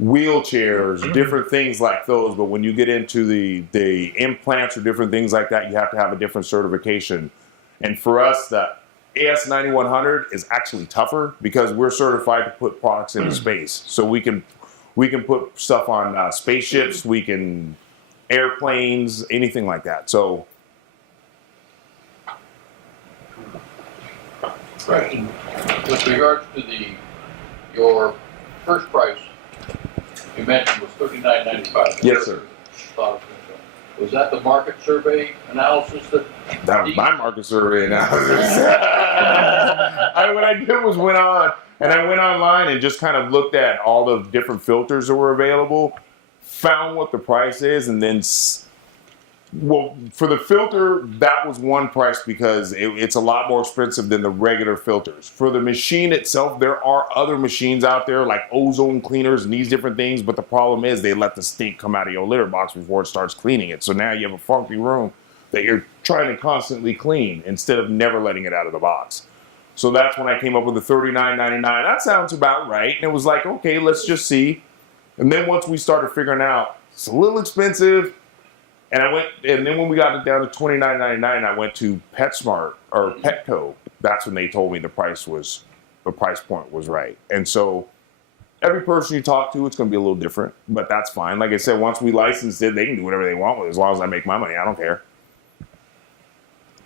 wheelchairs, different things like those. But when you get into the implants or different things like that, you have to have a different certification. And for us, the AS9100 is actually tougher because we're certified to put products into space. So we can put stuff on spaceships, we can airplanes, anything like that. So. Right. With regards to your first price you mentioned was $39.95. Yes, sir. Was that the market survey analysis that was my market survey analysis. What I did was went online and just kind of looked at all the different filters that were available, found what the price is, and then, for the filter, that was one price because it's a lot more expensive than the regular filters. For the machine itself, there are other machines out there like ozone cleaners and these different things, but the problem is they let the stink come out of your litter box before it starts cleaning it. So now you have a funky room. that you're trying to constantly clean instead of never letting it out of the box. So that's when I came up with the $39.99. That sounds about right. And it was like, okay, let's just see. And then once we started figuring out it's a little expensive, and then when we got it down to $29.99, I went to PetSmart or Petco. That's when they told me the price point was right. And so every person you talk to, it's going to be a little different, but that's fine. Like I said, once we licensed it, they can do whatever they want with it as long as I make my money. I don't care.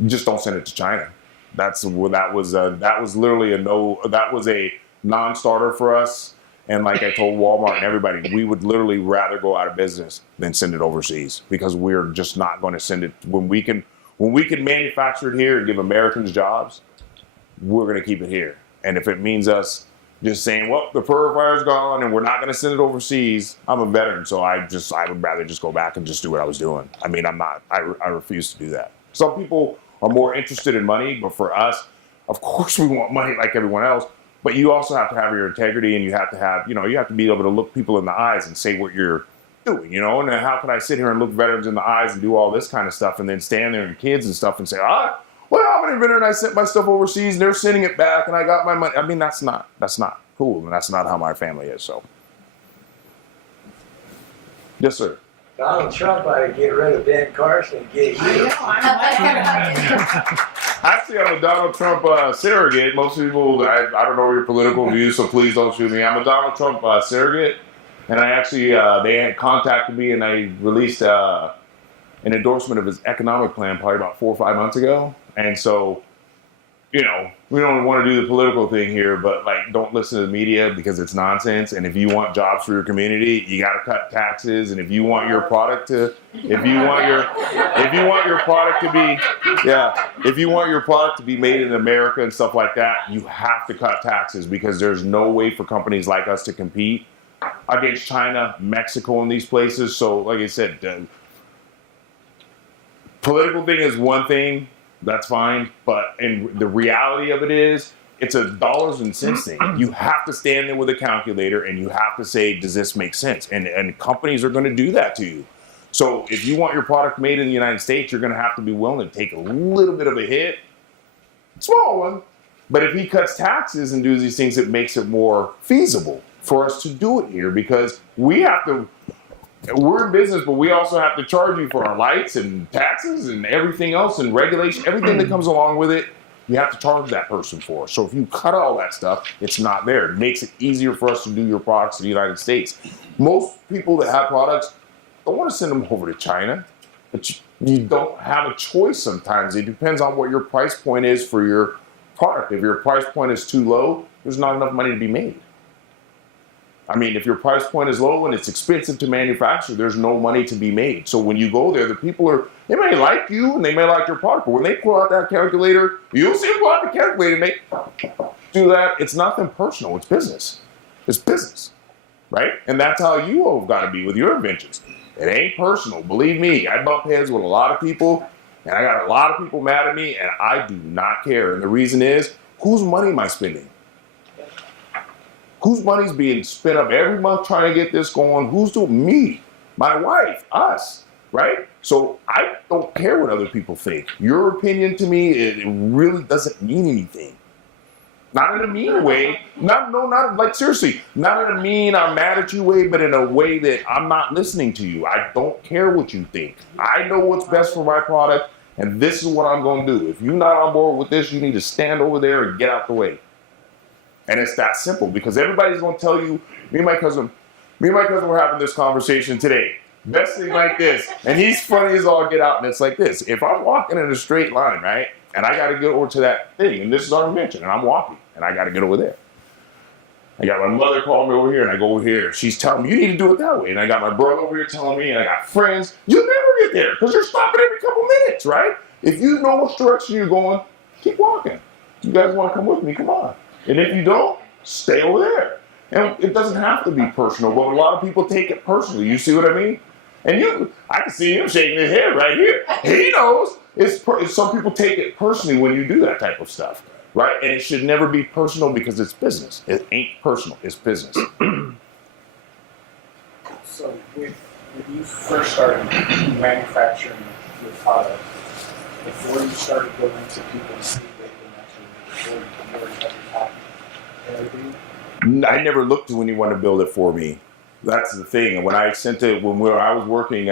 Just don't send it to China. That was literally that was a non-starter for us. And like I told Walmart and everybody, we would literally rather go out of business than send it overseas, because we're just not going to send it when we can manufacture it here and give Americans jobs. We're going to keep it here. And if it means us just saying, well, the purifier's gone and we're not going to send it overseas, I'm a veteran, so I would rather just go back and just do what I was doing. I mean, I refuse to do that. Some people are more interested in money, but for us, of course we want money like everyone else, but you also have to have your integrity, and you have to have, you have to be able to look people in the eyes and say what you're doing, and then how can I sit here and look veterans in the eyes and do all this kind of stuff and then stand there and kids and stuff and say, well, I'm an inventor and I sent my stuff overseas and they're sending it back and I got my money. I mean, that's not cool, and that's not how my family is. So, yes, sir. Donald Trump ought to get rid of Ben Carson and get you. Actually, I'm a Donald Trump surrogate. Most people, I don't know your political views, so please don't shoot me. I'm a Donald Trump surrogate, and I actually, they had contacted me and I released an endorsement of his economic plan probably about 4 or 5 months ago. And so, we don't want to do the political thing here, but don't listen to the media because it's nonsense. And if you want jobs for your community, you got to cut taxes. And if you want your product to be made in America and stuff like that, you have to cut taxes, because there's no way for companies like us to compete against China, Mexico, and these places. So, like I said, political thing is one thing. That's fine, but the reality of it is, it's a dollars and cents thing. You have to stand there with a calculator and you have to say, does this make sense? And companies are going to do that to you. So if you want your product made in the United States, you're going to have to be willing to take a little bit of a hit, small one. But if he cuts taxes and does these things, it makes it more feasible for us to do it here, because we're in business, but we also have to charge you for our lights and taxes and everything else and regulation, everything that comes along with it. You have to charge that person for. So if you cut all that stuff, it's not there. It makes it easier for us to do your products in the United States. Most people that have products don't want to send them over to China, but you don't have a choice sometimes. It depends on what your price point is for your product. If your price point is too low, there's not enough money to be made. I mean, if your price point is low and it's expensive to manufacture, there's no money to be made. So when you go there, the people they may like you and they may like your product, but when they pull out that calculator, you'll see them pull out the calculator and they do that. It's nothing personal. It's business. It's business, right? And that's how you all got to be with your inventions. It ain't personal. Believe me, I bump heads with a lot of people, and I got a lot of people mad at me, and I do not care. And the reason is, whose money am I spending? Whose money's being spent up every month trying to get this going? Who's doing? Me, my wife, us, right? So I don't care what other people think. Your opinion to me, it really doesn't mean anything. Not in a mean way. Not seriously, not in a mean, I'm mad at you way, but in a way that I'm not listening to you. I don't care what you think. I know what's best for my product, and this is what I'm going to do. If you're not on board with this, you need to stand over there and get out the way. And it's that simple, because everybody's going to tell you, me and my cousin were having this conversation today. Best thing like this, and he's funny as all get out, and it's like this. If I'm walking in a straight line, right, and I got to get over to that thing, and this is our invention, and I'm walking, and I got to get over there. I got my mother calling me over here, and I go over here. She's telling me, you need to do it that way. And I got my brother over here telling me, and I got friends. You'll never get there, because you're stopping every couple minutes, right? If you know which direction you're going, keep walking. You guys want to come with me? Come on. And if you don't, stay over there. And it doesn't have to be personal, but a lot of people take it personally. You see what I mean? And I can see him shaking his head right here. He knows. Some people take it personally when you do that type of stuff, right? And it should never be personal, because it's business. It ain't personal. It's business. So when you first started manufacturing your product, before you started going to people to see if they can actually make it for you? You already have your patent and everything? I never looked to anyone to build it for me. That's the thing. When I sent it, I was working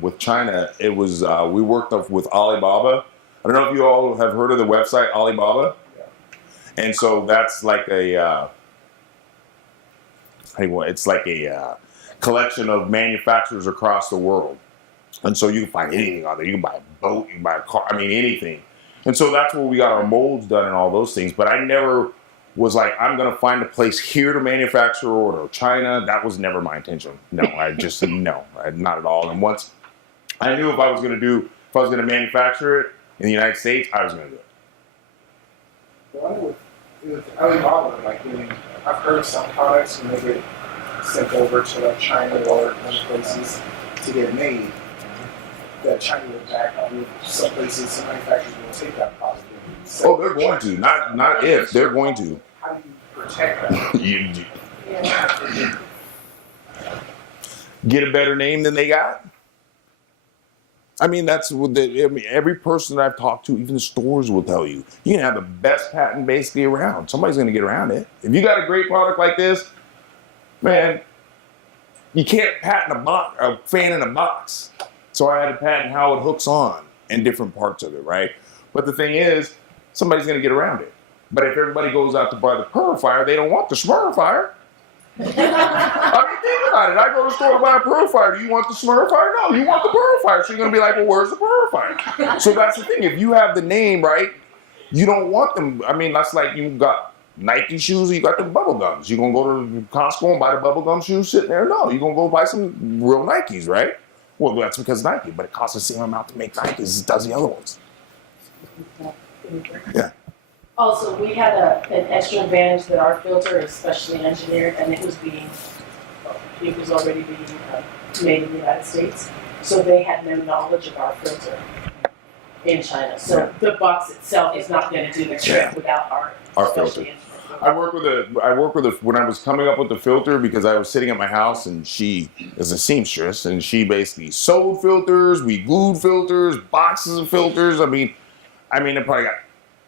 with China, it was we worked with Alibaba. I don't know if you all have heard of the website Alibaba, and so that's like it's like a collection of manufacturers across the world, and so you can find anything on there. You can buy a boat, you can buy a car. I mean anything, and so that's where we got our molds done and all those things. But I never was like, I'm going to find a place here to manufacture or China. That was never my intention. No, I just said no, not at all. And once I knew if I was going to manufacture it in the United States, I was going to do it. Well, with Alibaba, like, I've heard some products when they get sent over to like China or other places to get made, that China will back up with some places, some manufacturers will take that product. Oh, they're going to. Not if. They're going to. How do you protect that? You get a better name than they got? I mean, that's what every person that I've talked to, even the stores will tell you. You can have the best patent basically around. Somebody's going to get around it. If you got a great product like this, man, you can't patent a fan in a box. So I had to patent how it hooks on and different parts of it, right? But the thing is, somebody's going to get around it. But if everybody goes out to buy the purifier, they don't want the smurrifier. I mean, think about it. I go to the store to buy a purifier. Do you want the smurrifier? No, you want the purifier. So you're going to be like, well, where's the purifier? So that's the thing. If you have the name, right, you don't want them. I mean, that's like you got Nike shoes, you got the bubble gums. You going to go to Costco and buy the bubble gum shoes sitting there? No, you're going to go buy some real Nikes, right? Well, that's because Nike, but it costs the same amount to make Nikes as it does the other ones. Yeah. Also, we had an extra advantage that our filter is specially engineered and it was already being made in the United States. So they had no knowledge of our filter in China. So the box itself is not going to do the trick without our filter. I work with when I was coming up with the filter because I was sitting at my house and she is a seamstress and she basically sewed filters, we glued filters, boxes of filters. I mean, I probably got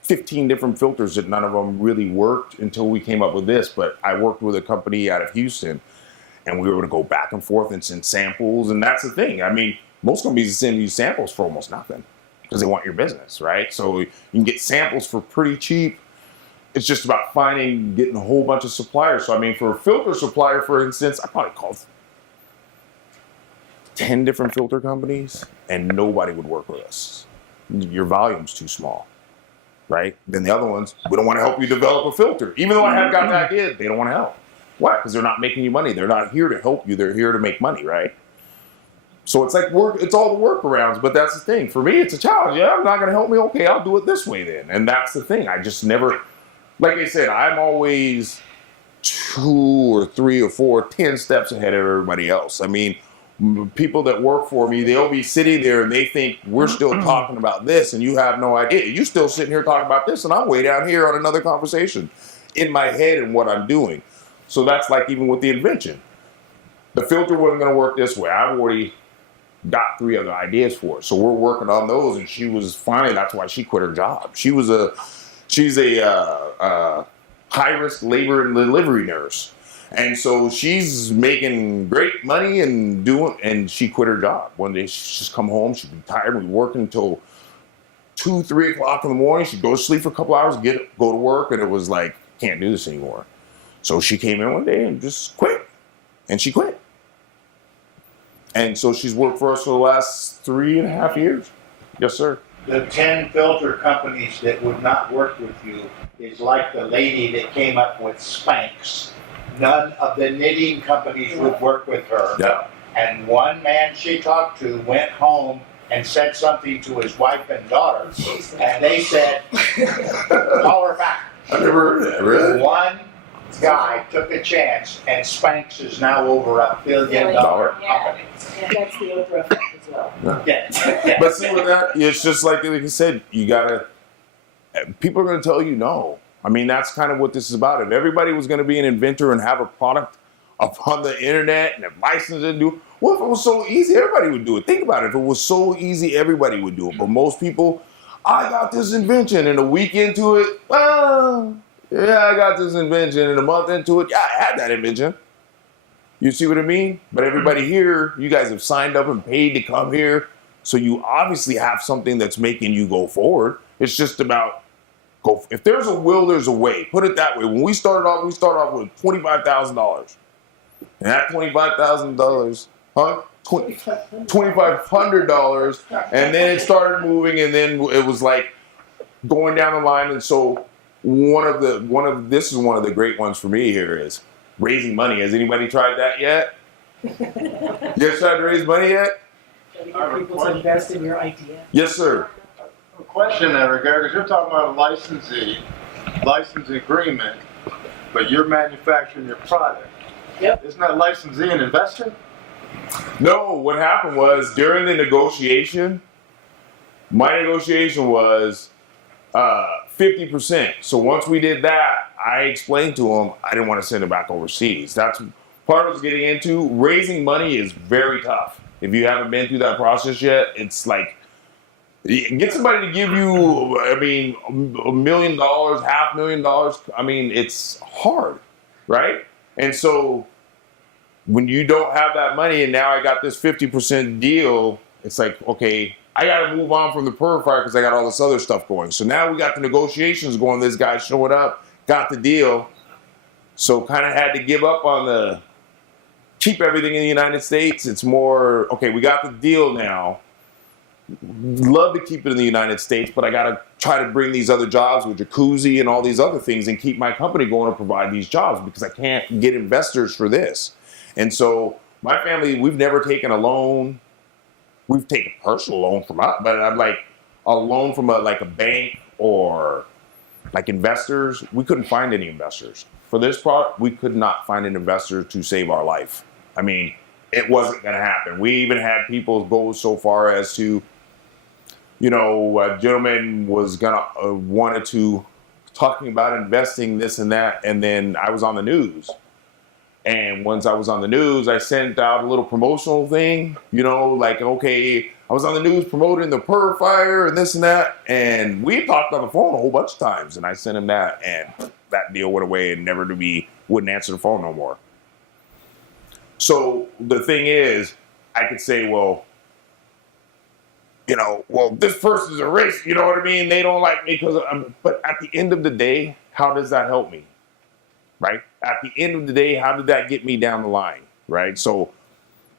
15 different filters that none of them really worked until we came up with this. But I worked with a company out of Houston and we were able to go back and forth and send samples. And that's the thing. I mean, most companies send you samples for almost nothing because they want your business, right? So you can get samples for pretty cheap. It's just about getting a whole bunch of suppliers. So I mean, for a filter supplier, for instance, I probably called 10 different filter companies and nobody would work with us. Your volume's too small. Right? Then the other ones, we don't want to help you develop a filter. Even though I have got that in, they don't want to help. Why? Because they're not making you money. They're not here to help you. They're here to make money, right? So it's like it's all the workarounds, but that's the thing. For me, it's a challenge. Yeah, I'm not going to help me. Okay, I'll do it this way then. And that's the thing. I just never, like I said, I'm always 2 or 3 or 4, 10 steps ahead of everybody else. I mean, people that work for me, they'll be sitting there and they think we're still talking about this and you have no idea. You're still sitting here talking about this and I'm way down here on another conversation in my head and what I'm doing. So that's like even with the invention. The filter wasn't going to work this way. I've already got 3 other ideas for it. So we're working on those and she was fine. That's why she quit her job. She's a high-risk labor and delivery nurse. And so she's making great money and she quit her job. One day she'd just come home, she'd be tired, we'd be working until 2, 3 o'clock in the morning. She'd go to sleep for a couple hours, go to work, and it was like, can't do this anymore. So she came in one day and just quit. And she quit. And so she's worked for us for the last 3.5 years. Yes, sir. The 10 filter companies that would not work with you is like the lady that came up with Spanx. None of the knitting companies would work with her. Yeah. And one man she talked to went home and said something to his wife and daughter. And they said, call her back. I never heard of that, really? One guy took a chance and Spanx is now over $1 billion company. And that's the Oprah effect as well. Yeah. But see with that, it's just like you said, people are going to tell you no. I mean, that's kind of what this is about. If everybody was going to be an inventor and have a product up on the internet and have licensed and do, Well, if it was so easy, everybody would do it. Think about it. If it was so easy, everybody would do it. But most people, I got this invention, and a week into it, well, yeah, I got this invention, and a month into it, yeah, I had that invention. You see what I mean? But everybody here, you guys have signed up and paid to come here, so you obviously have something that's making you go forward. It's just about go. If there's a will, there's a way. Put it that way. When we started off with $25,000, and that $25,000, huh? $2,500, and then it started moving, and then it was like going down the line. And so this is one of the great ones for me here is raising money. Has anybody tried that yet? You guys tried to raise money yet? You get people to invest in your idea. Yes, sir. A question in that regard, because you're talking about a license agreement, but you're manufacturing your product. Yep. Isn't that licensee an investor? No, what happened was during the negotiation, my negotiation was 50%. So once we did that, I explained to him I didn't want to send it back overseas. That's part of what's getting into. Raising money is very tough. If you haven't been through that process yet, it's like, get somebody to give you, I mean, $1 million, $500,000. I mean, it's hard, right? And so when you don't have that money and now I got this 50% deal, it's like, okay, I got to move on from the purifier because I got all this other stuff going. So now we got the negotiations going. This guy showing up, got the deal. So kind of had to give up on the keep everything in the United States. It's more, okay, we got the deal now. Love to keep it in the United States, but I got to try to bring these other jobs with Jacuzzi and all these other things and keep my company going to provide these jobs because I can't get investors for this. And so my family, we've never taken a loan. We've taken a personal loan from us, but I'm like a loan from a bank or like investors. We couldn't find any investors. For this product, we could not find an investor to save our life. I mean, it wasn't going to happen. We even had people go so far as to, a gentleman was wanted to talking about investing this and that, and then I was on the news. And once I was on the news, I sent out a little promotional thing, like, okay, I was on the news promoting the purifier and this and that. And we talked on the phone a whole bunch of times, and I sent him that, and that deal went away and wouldn't answer the phone no more. So the thing is, I could say, well, this person's a racist, you know what I mean? They don't like me but at the end of the day, how does that help me? Right? At the end of the day, how did that get me down the line? Right? So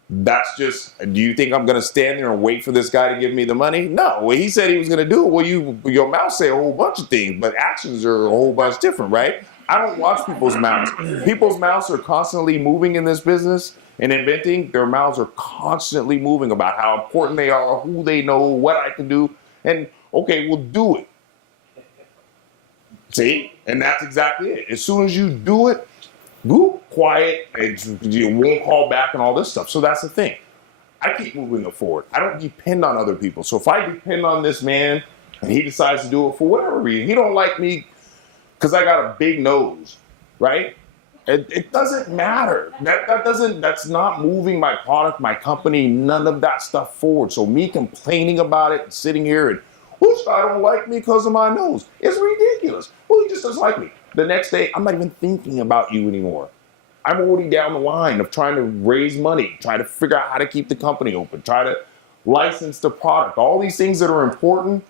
that's just, do you think I'm going to stand there and wait for this guy to give me the money? No. Well, he said he was going to do it. Well, your mouth say a whole bunch of things, but actions are a whole bunch different, right? I don't watch people's mouths. People's mouths are constantly moving in this business and inventing. Their mouths are constantly moving about how important they are, who they know, what I can do. And okay, we'll do it. See? And that's exactly it. As soon as you do it, whoop, quiet, and you won't call back and all this stuff. So that's the thing. I keep moving it forward. I don't depend on other people. So if I depend on this man and he decides to do it for whatever reason, he don't like me because I got a big nose, right? It doesn't matter. That's not moving my product, my company, none of that stuff forward. So me complaining about it and sitting here and, whoosh, I don't like me because of my nose. It's ridiculous. Well, he just doesn't like me. The next day, I'm not even thinking about you anymore. I'm already down the line of trying to raise money, try to figure out how to keep the company open, try to license the product, all these things that are important.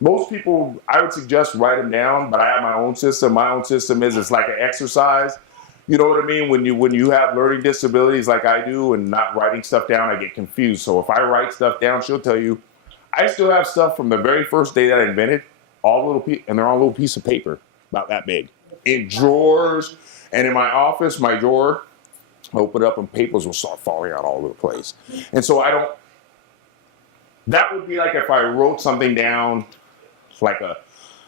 Most people, I would suggest write them down, but I have my own system. My own system is it's like an exercise. You know what I mean? When you have learning disabilities like I do and not writing stuff down, I get confused. So if I write stuff down, she'll tell you, I still have stuff from the very first day that I invented, and they're on a little piece of paper about that big, in drawers, and in my office, my drawer, I open it up and papers will start falling out all over the place. And so that would be like if I wrote something down,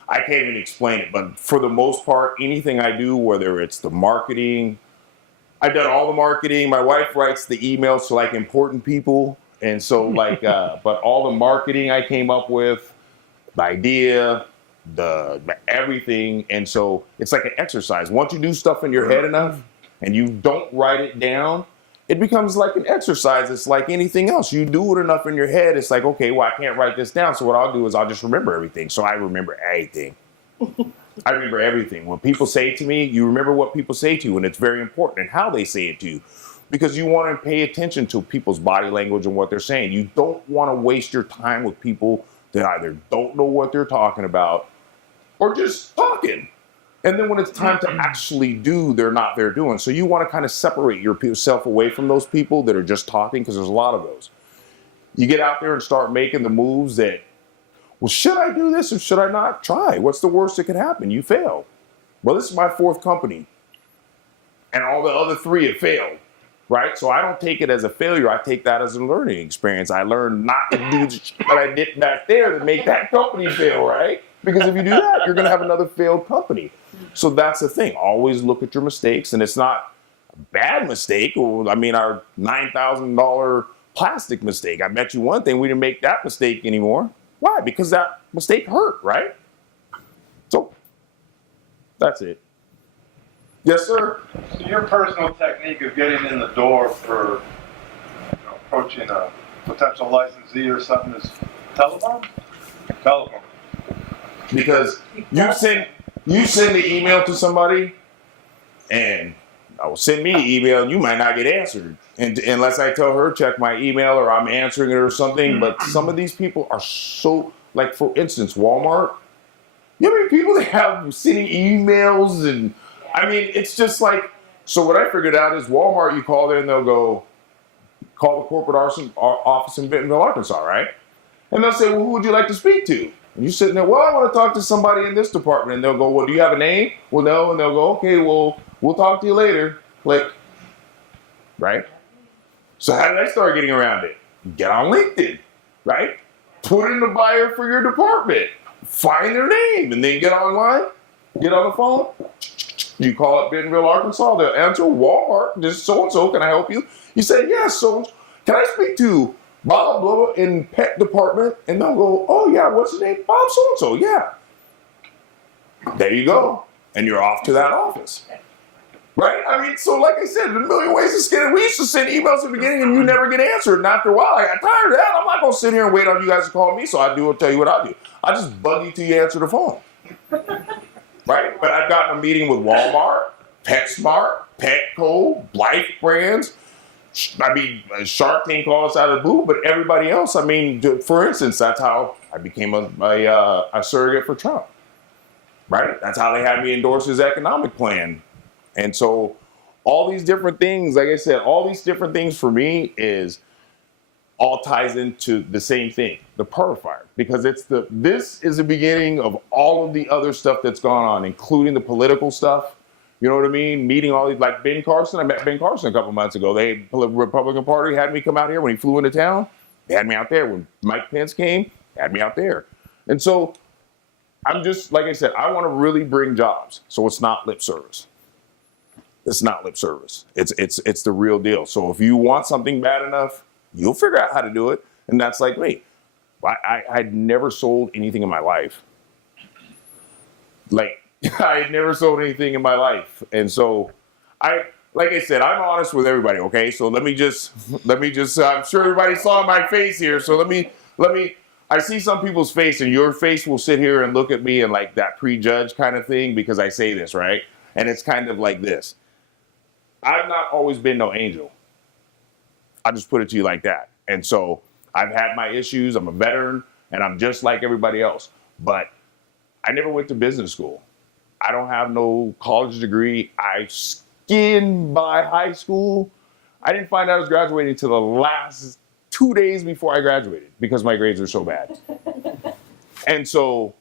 I can't even explain it, but for the most part, anything I do, whether it's the marketing, I've done all the marketing. My wife writes the emails to important people. And so but all the marketing I came up with, the idea, the everything. And so it's like an exercise. Once you do stuff in your head enough and you don't write it down, it becomes like an exercise. It's like anything else. You do it enough in your head, it's like, okay, well, I can't write this down. So what I'll do is I'll just remember everything. So I remember everything. I remember everything. When people say it to me, you remember what people say to you, and it's very important and how they say it to you, because you want to pay attention to people's body language and what they're saying. You don't want to waste your time with people that either don't know what they're talking about or just talking. And then when it's time to actually do, they're not there doing. So you want to kind of separate yourself away from those people that are just talking, because there's a lot of those. You get out there and start making the moves that, well, should I do this or should I not? Try. What's the worst that could happen? You fail. Well, this is my 4th company, and all the other 3 have failed, right? So I don't take it as a failure. I take that as a learning experience. I learned not to do the shit that I did back there to make that company fail, right? Because if you do that, you're going to have another failed company. So that's the thing. Always look at your mistakes, and it's not a bad mistake. I mean, our $9,000 plastic mistake. I bet you one thing, we didn't make that mistake anymore. Why? Because that mistake hurt, right? So that's it. Yes, sir. So your personal technique of getting in the door for approaching a potential licensee or something is telephone? Telephone. Because you send the email to somebody, and I will send me an email, and you might not get answered, and unless I tell her check my email or I'm answering it or something. But some of these people are so, like, for instance, Walmart. You know how many people they have sending emails, and I mean, it's just like. So what I figured out is Walmart. You call there and they'll go call the corporate office in Bentonville, Arkansas, right? And they'll say, well, who would you like to speak to? And you're sitting there, well, I want to talk to somebody in this department. And they'll go, well, do you have a name? Well, no. And they'll go, okay, well, we'll talk to you later. Click. Right? So how did I start getting around it? Get on LinkedIn, right? Put in the buyer for your department. Find their name, and then get online, get on the phone. You call up Bentonville, Arkansas. They'll answer, Walmart, this is so-and-so, can I help you? You say, yes, so can I speak to blah, blah, blah, in pet department? And they'll go, oh, yeah, what's his name? Bob so-and-so, yeah. There you go. And you're off to that office. Right? I mean, so like I said, there's a million ways to skin it. We used to send emails at the beginning and you never get answered. And after a while, I got tired of that. I'm not going to sit here and wait on you guys to call me. So I do, I'll tell you what I do. I just bug you till you answer the phone. Right? But I've gotten a meeting with Walmart, PetSmart, Petco, Life Brands. I mean, Shark Tank called us out of the blue, but everybody else, I mean, for instance, that's how I became a surrogate for Trump. Right? That's how they had me endorse his economic plan. And so all these different things, like I said, all these different things for me is all ties into the same thing, the purifier, because this is the beginning of all of the other stuff that's gone on, including the political stuff. You know what I mean? Meeting all these, like Ben Carson. I met Ben Carson a couple months ago. The Republican Party had me come out here when he flew into town. They had me out there. When Mike Pence came, they had me out there. And so I'm just, like I said, I want to really bring jobs. So it's not lip service. It's not lip service. It's the real deal. So if you want something bad enough, you'll figure out how to do it. And that's like me. I'd never sold anything in my life. Like, I had never sold anything in my life. And so like I said, I'm honest with everybody, okay? So let me just, I'm sure everybody saw my face here. So let me, I see some people's face, and your face will sit here and look at me and like that prejudge kind of thing because I say this, right? And it's kind of like this. I've not always been no angel. I'll just put it to you like that. And so I've had my issues. I'm a veteran, and I'm just like everybody else. But I never went to business school. I don't have no college degree. I skinned by high school. I didn't find out I was graduating until the last 2 days before I graduated because my grades are so bad. And so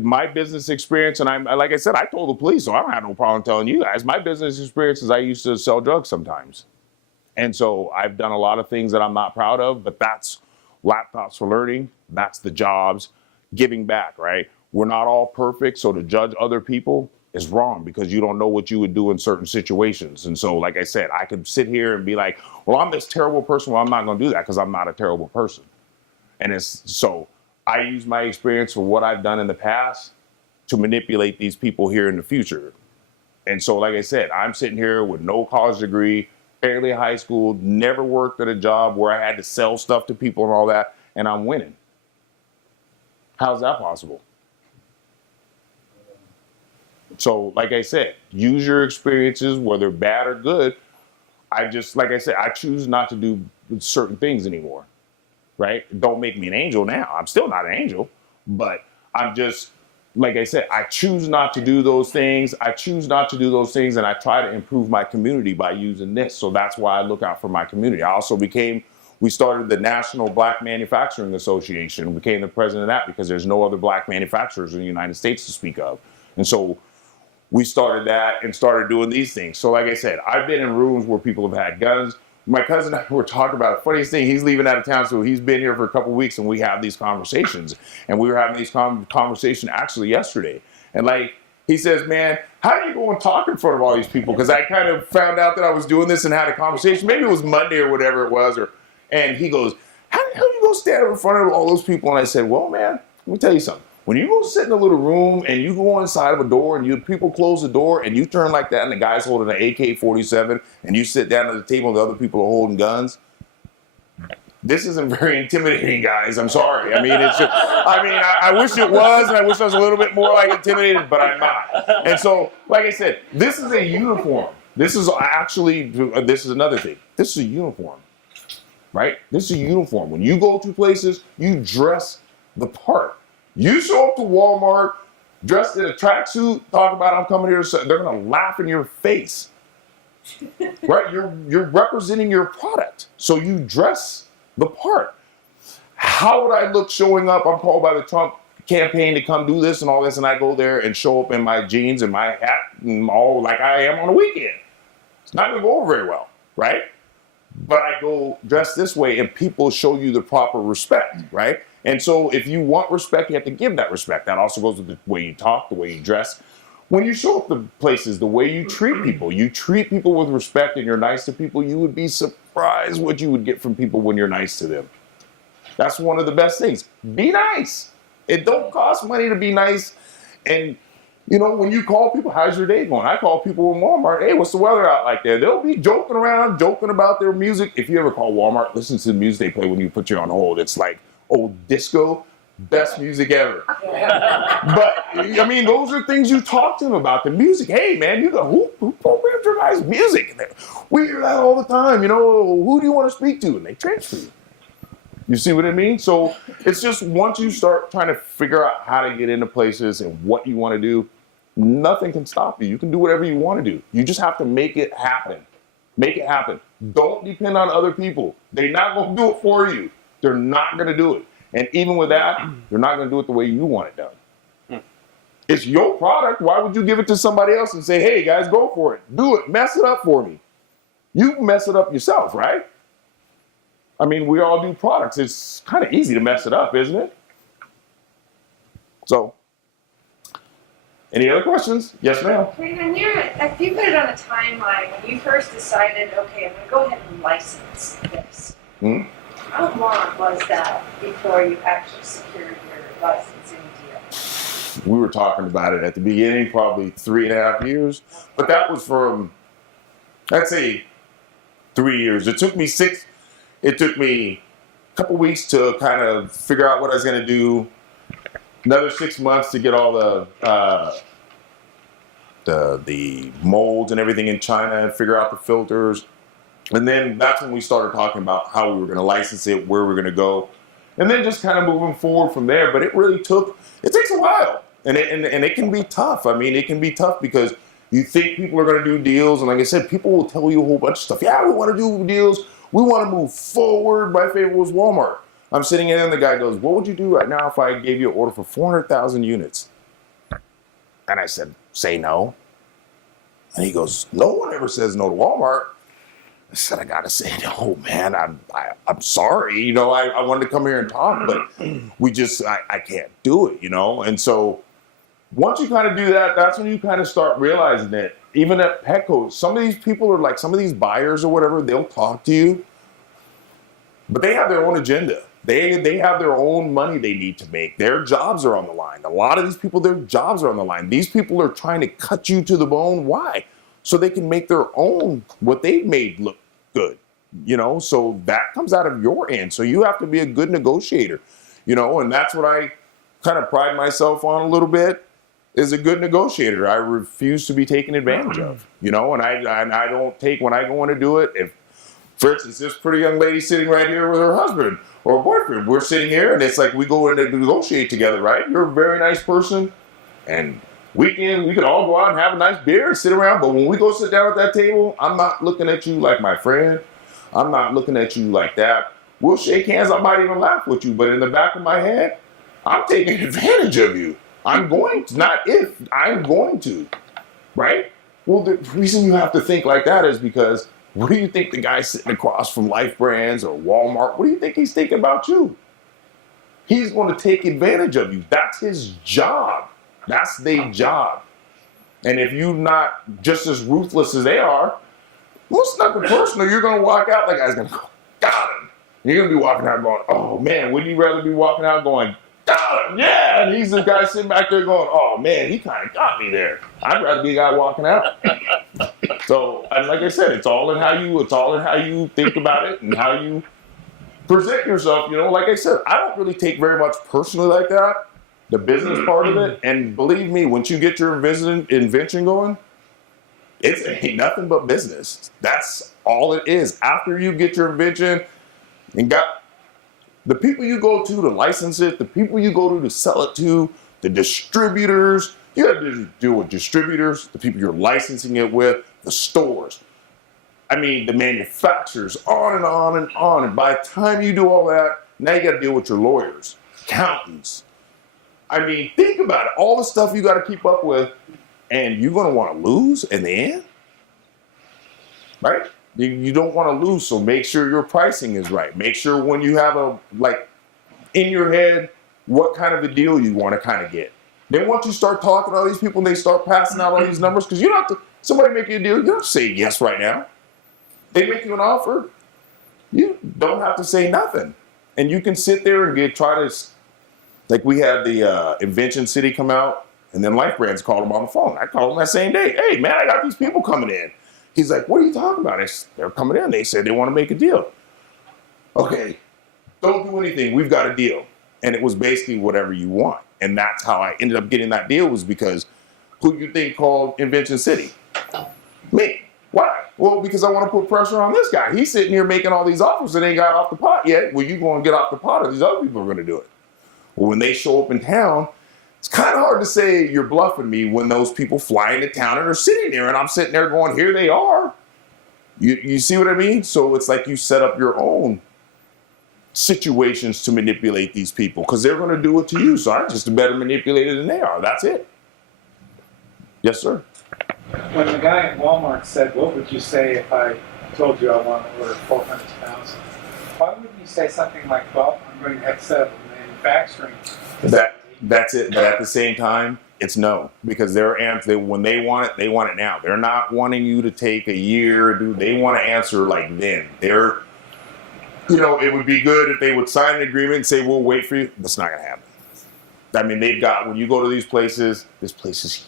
my business experience, and like I said, I told the police, so I don't have no problem telling you guys, my business experience is I used to sell drugs sometimes. And so I've done a lot of things that I'm not proud of, but that's laptops for learning. That's the jobs, giving back, right? We're not all perfect, so to judge other people is wrong because you don't know what you would do in certain situations. And so, like I said, I could sit here and be like, well, I'm this terrible person. Well, I'm not going to do that because I'm not a terrible person. And it's so I use my experience for what I've done in the past to manipulate these people here in the future. And so, like I said, I'm sitting here with no college degree, barely high school, never worked at a job where I had to sell stuff to people and all that, and I'm winning. How's that possible? So, like I said, use your experiences, whether bad or good. Like I said, I choose not to do certain things anymore, right? Don't make me an angel now. I'm still not an angel, but I'm just, like I said, I choose not to do those things. I choose not to do those things, and I try to improve my community by using this. So that's why I look out for my community. We started the National Black Manufacturing Association, became the president of that because there's no other black manufacturers in the United States to speak of. And so we started that and started doing these things. So like I said, I've been in rooms where people have had guns. My cousin and I were talking about it. Funniest thing, he's leaving out of town, so he's been here for a couple of weeks, and we have these conversations. And we were having these conversations actually yesterday. And like, he says, man, how do you go and talk in front of all these people? Because I kind of found out that I was doing this and had a conversation. Maybe it was Monday or whatever it was. And he goes, how the hell do you go stand up in front of all those people? And I said, well, man, let me tell you something. When you go sit in a little room and you go inside of a door and people close the door and you turn like that and the guy's holding an AK-47 and you sit down at the table and the other people are holding guns, this isn't very intimidating, guys. I'm sorry. I mean, it's just, I wish it was, and I wish I was a little bit more like intimidated, but I'm not. And so, like I said, this is a uniform. This is another thing. This is a uniform, right? This is a uniform. When you go to places, you dress the part. You show up to Walmart dressed in a tracksuit, talk about I'm coming here, they're gonna laugh in your face, right? You're representing your product, so you dress the part. How would I look showing up? I'm called by the Trump campaign to come do this and all this, and I go there and show up in my jeans and my hat and all like I am on a weekend. It's not gonna go over very well, right? But I go dressed this way, and people show you the proper respect, right? And so if you want respect, you have to give that respect. That also goes with the way you talk, the way you dress. When you show up to places, the way you treat people with respect and you're nice to people, you would be surprised what you would get from people when you're nice to them. That's one of the best things. Be nice. It don't cost money to be nice. And you know, when you call people, how's your day going? I call people in Walmart, hey, what's the weather out like there? They'll be joking around, joking about their music. If you ever call Walmart, listen to the music they play when you put you on hold. It's like old disco, best music ever. But, I mean, those are things you talk to them about, the music. Hey, man, you go, who programs your guys' music? We hear that all the time, you know, who do you want to speak to? And they transfer you. You see what I mean? So it's just once you start trying to figure out how to get into places and what you want to do, nothing can stop you. You can do whatever you want to do. You just have to make it happen. Make it happen. Don't depend on other people. They're not going to do it for you. They're not going to do it. And even with that, they're not going to do it the way you want it done. It's your product. Why would you give it to somebody else and say, hey, guys, go for it. Do it. Mess it up for me. You mess it up yourself, right? I mean, we all do products. It's kind of easy to mess it up, isn't it? So, any other questions? Yes, ma'am. If you put it on a timeline, when you first decided, okay, I'm going to go ahead and license this, how long was that before you actually secured your licensing deal? We were talking about it at the beginning, probably 3.5 years. But that was from, I'd say, 3 years. It took me a couple weeks to kind of figure out what I was going to do. Another 6 months to get all the molds and everything in China and figure out the filters. And then that's when we started talking about how we were going to license it, where we were going to go. And then just kind of moving forward from there. But it takes a while. And it can be tough. I mean, it can be tough because you think people are going to do deals. And like I said, people will tell you a whole bunch of stuff. Yeah, we want to do deals. We want to move forward. My favorite was Walmart. I'm sitting in and the guy goes, what would you do right now if I gave you an order for 400,000 units? And I said, say no. And he goes, no one ever says no to Walmart. I said, I got to say no, man. I'm sorry. You know, I wanted to come here and talk, but I can't do it, you know? And so once you kind of do that, that's when you kind of start realizing that even at Petco, some of these people are like, some of these buyers or whatever, they'll talk to you, but they have their own agenda. They have their own money they need to make. Their jobs are on the line. A lot of these people, their jobs are on the line. These people are trying to cut you to the bone. Why? So they can make their own, what they've made look good, you know, so that comes out of your end. So you have to be a good negotiator, you know, and that's what I kind of pride myself on a little bit, is a good negotiator. I refuse to be taken advantage of, you know, and I don't take, when I go in to do it, if, for instance, this pretty young lady sitting right here with her husband or boyfriend, we're sitting here and it's like we go in to negotiate together, right? You're a very nice person, and we can all go out and have a nice beer and sit around, but when we go sit down at that table, I'm not looking at you like my friend. I'm not looking at you like that. We'll shake hands, I might even laugh with you, but in the back of my head, I'm taking advantage of you. I'm going to, not if, I'm going to, right? Well, the reason you have to think like that is because what do you think the guy sitting across from Life Brands or Walmart, what do you think he's thinking about you? He's going to take advantage of you. That's his job. That's their job. And if you're not just as ruthless as they are, well, it's nothing personal. You're going to walk out, that guy's going to go, got him. And you're going to be walking out going, oh man, wouldn't you rather be walking out going, got him, yeah. And he's the guy sitting back there going, oh man, he kind of got me there. I'd rather be the guy walking out. So, and like I said, it's all in how you think about it and how you present yourself. You know, like I said, I don't really take very much personally like that, the business part of it. And believe me, once you get your invention going, it ain't nothing but business. That's all it is. After you get your invention and got the people you go to license it, the people you go to sell it to, the distributors, you have to deal with distributors, the people you're licensing it with, the stores. I mean, the manufacturers, on and on and on. And by the time you do all that, now you got to deal with your lawyers, accountants. I mean, think about it. All the stuff you got to keep up with, and you're going to want to lose in the end, right? You don't want to lose, so make sure your pricing is right. Make sure when you have in your head, what kind of a deal you want to kind of get. Then once you start talking to all these people and they start passing out all these numbers, because you don't have to, somebody make you a deal, you don't have to say yes right now. They make you an offer, you don't have to say nothing. And you can sit there and try to, like we had the Invention City come out, and then Life Brands called him on the phone. I called him that same day. Hey man, I got these people coming in. He's like, what are you talking about? They're coming in. They said they want to make a deal. Okay, don't do anything. We've got a deal. And it was basically whatever you want. And that's how I ended up getting that deal, was because who you think called Invention City? Me. Why? Well, because I want to put pressure on this guy. He's sitting here making all these offers that ain't got off the pot yet. Well, you going to get off the pot, or these other people are going to do it. Well, when they show up in town, it's kind of hard to say you're bluffing me when those people fly into town and are sitting there, and I'm sitting there going, here they are. You see what I mean? So it's like you set up your own situations to manipulate these people, because they're going to do it to you. So I'm just a better manipulator than they are. That's it. Yes, sir. When the guy at Walmart said, what would you say if I told you I want to order 400,000? Why wouldn't you say something like, well, I'm going to have to set up a manufacturing? That's it. But at the same time, it's no, because when they want it now. They're not wanting you to take a year. They want to answer like then. It would be good if they would sign an agreement and say, we'll wait for you. That's not going to happen. I mean, when you go to these places, this place is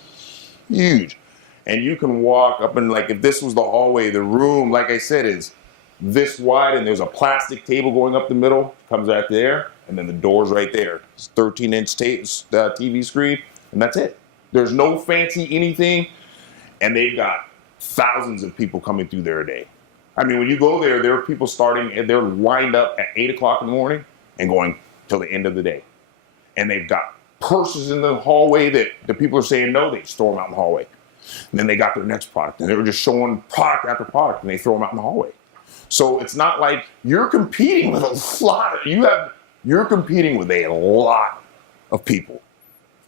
huge. And you can walk up and, like, if this was the hallway, the room, like I said, is this wide, and there's a plastic table going up the middle, comes right there, and then the door's right there. It's 13-inch TV screen, and that's it. There's no fancy anything, and they've got thousands of people coming through there a day. I mean, when you go there, there are people starting, and they're lined up at 8 o'clock in the morning and going till the end of the day. And they've got purses in the hallway that the people are saying no, they store them out in the hallway. And then they got their next product, and they were just showing product after product, and they throw them out in the hallway. So it's not like you're competing with you're competing with a lot of people,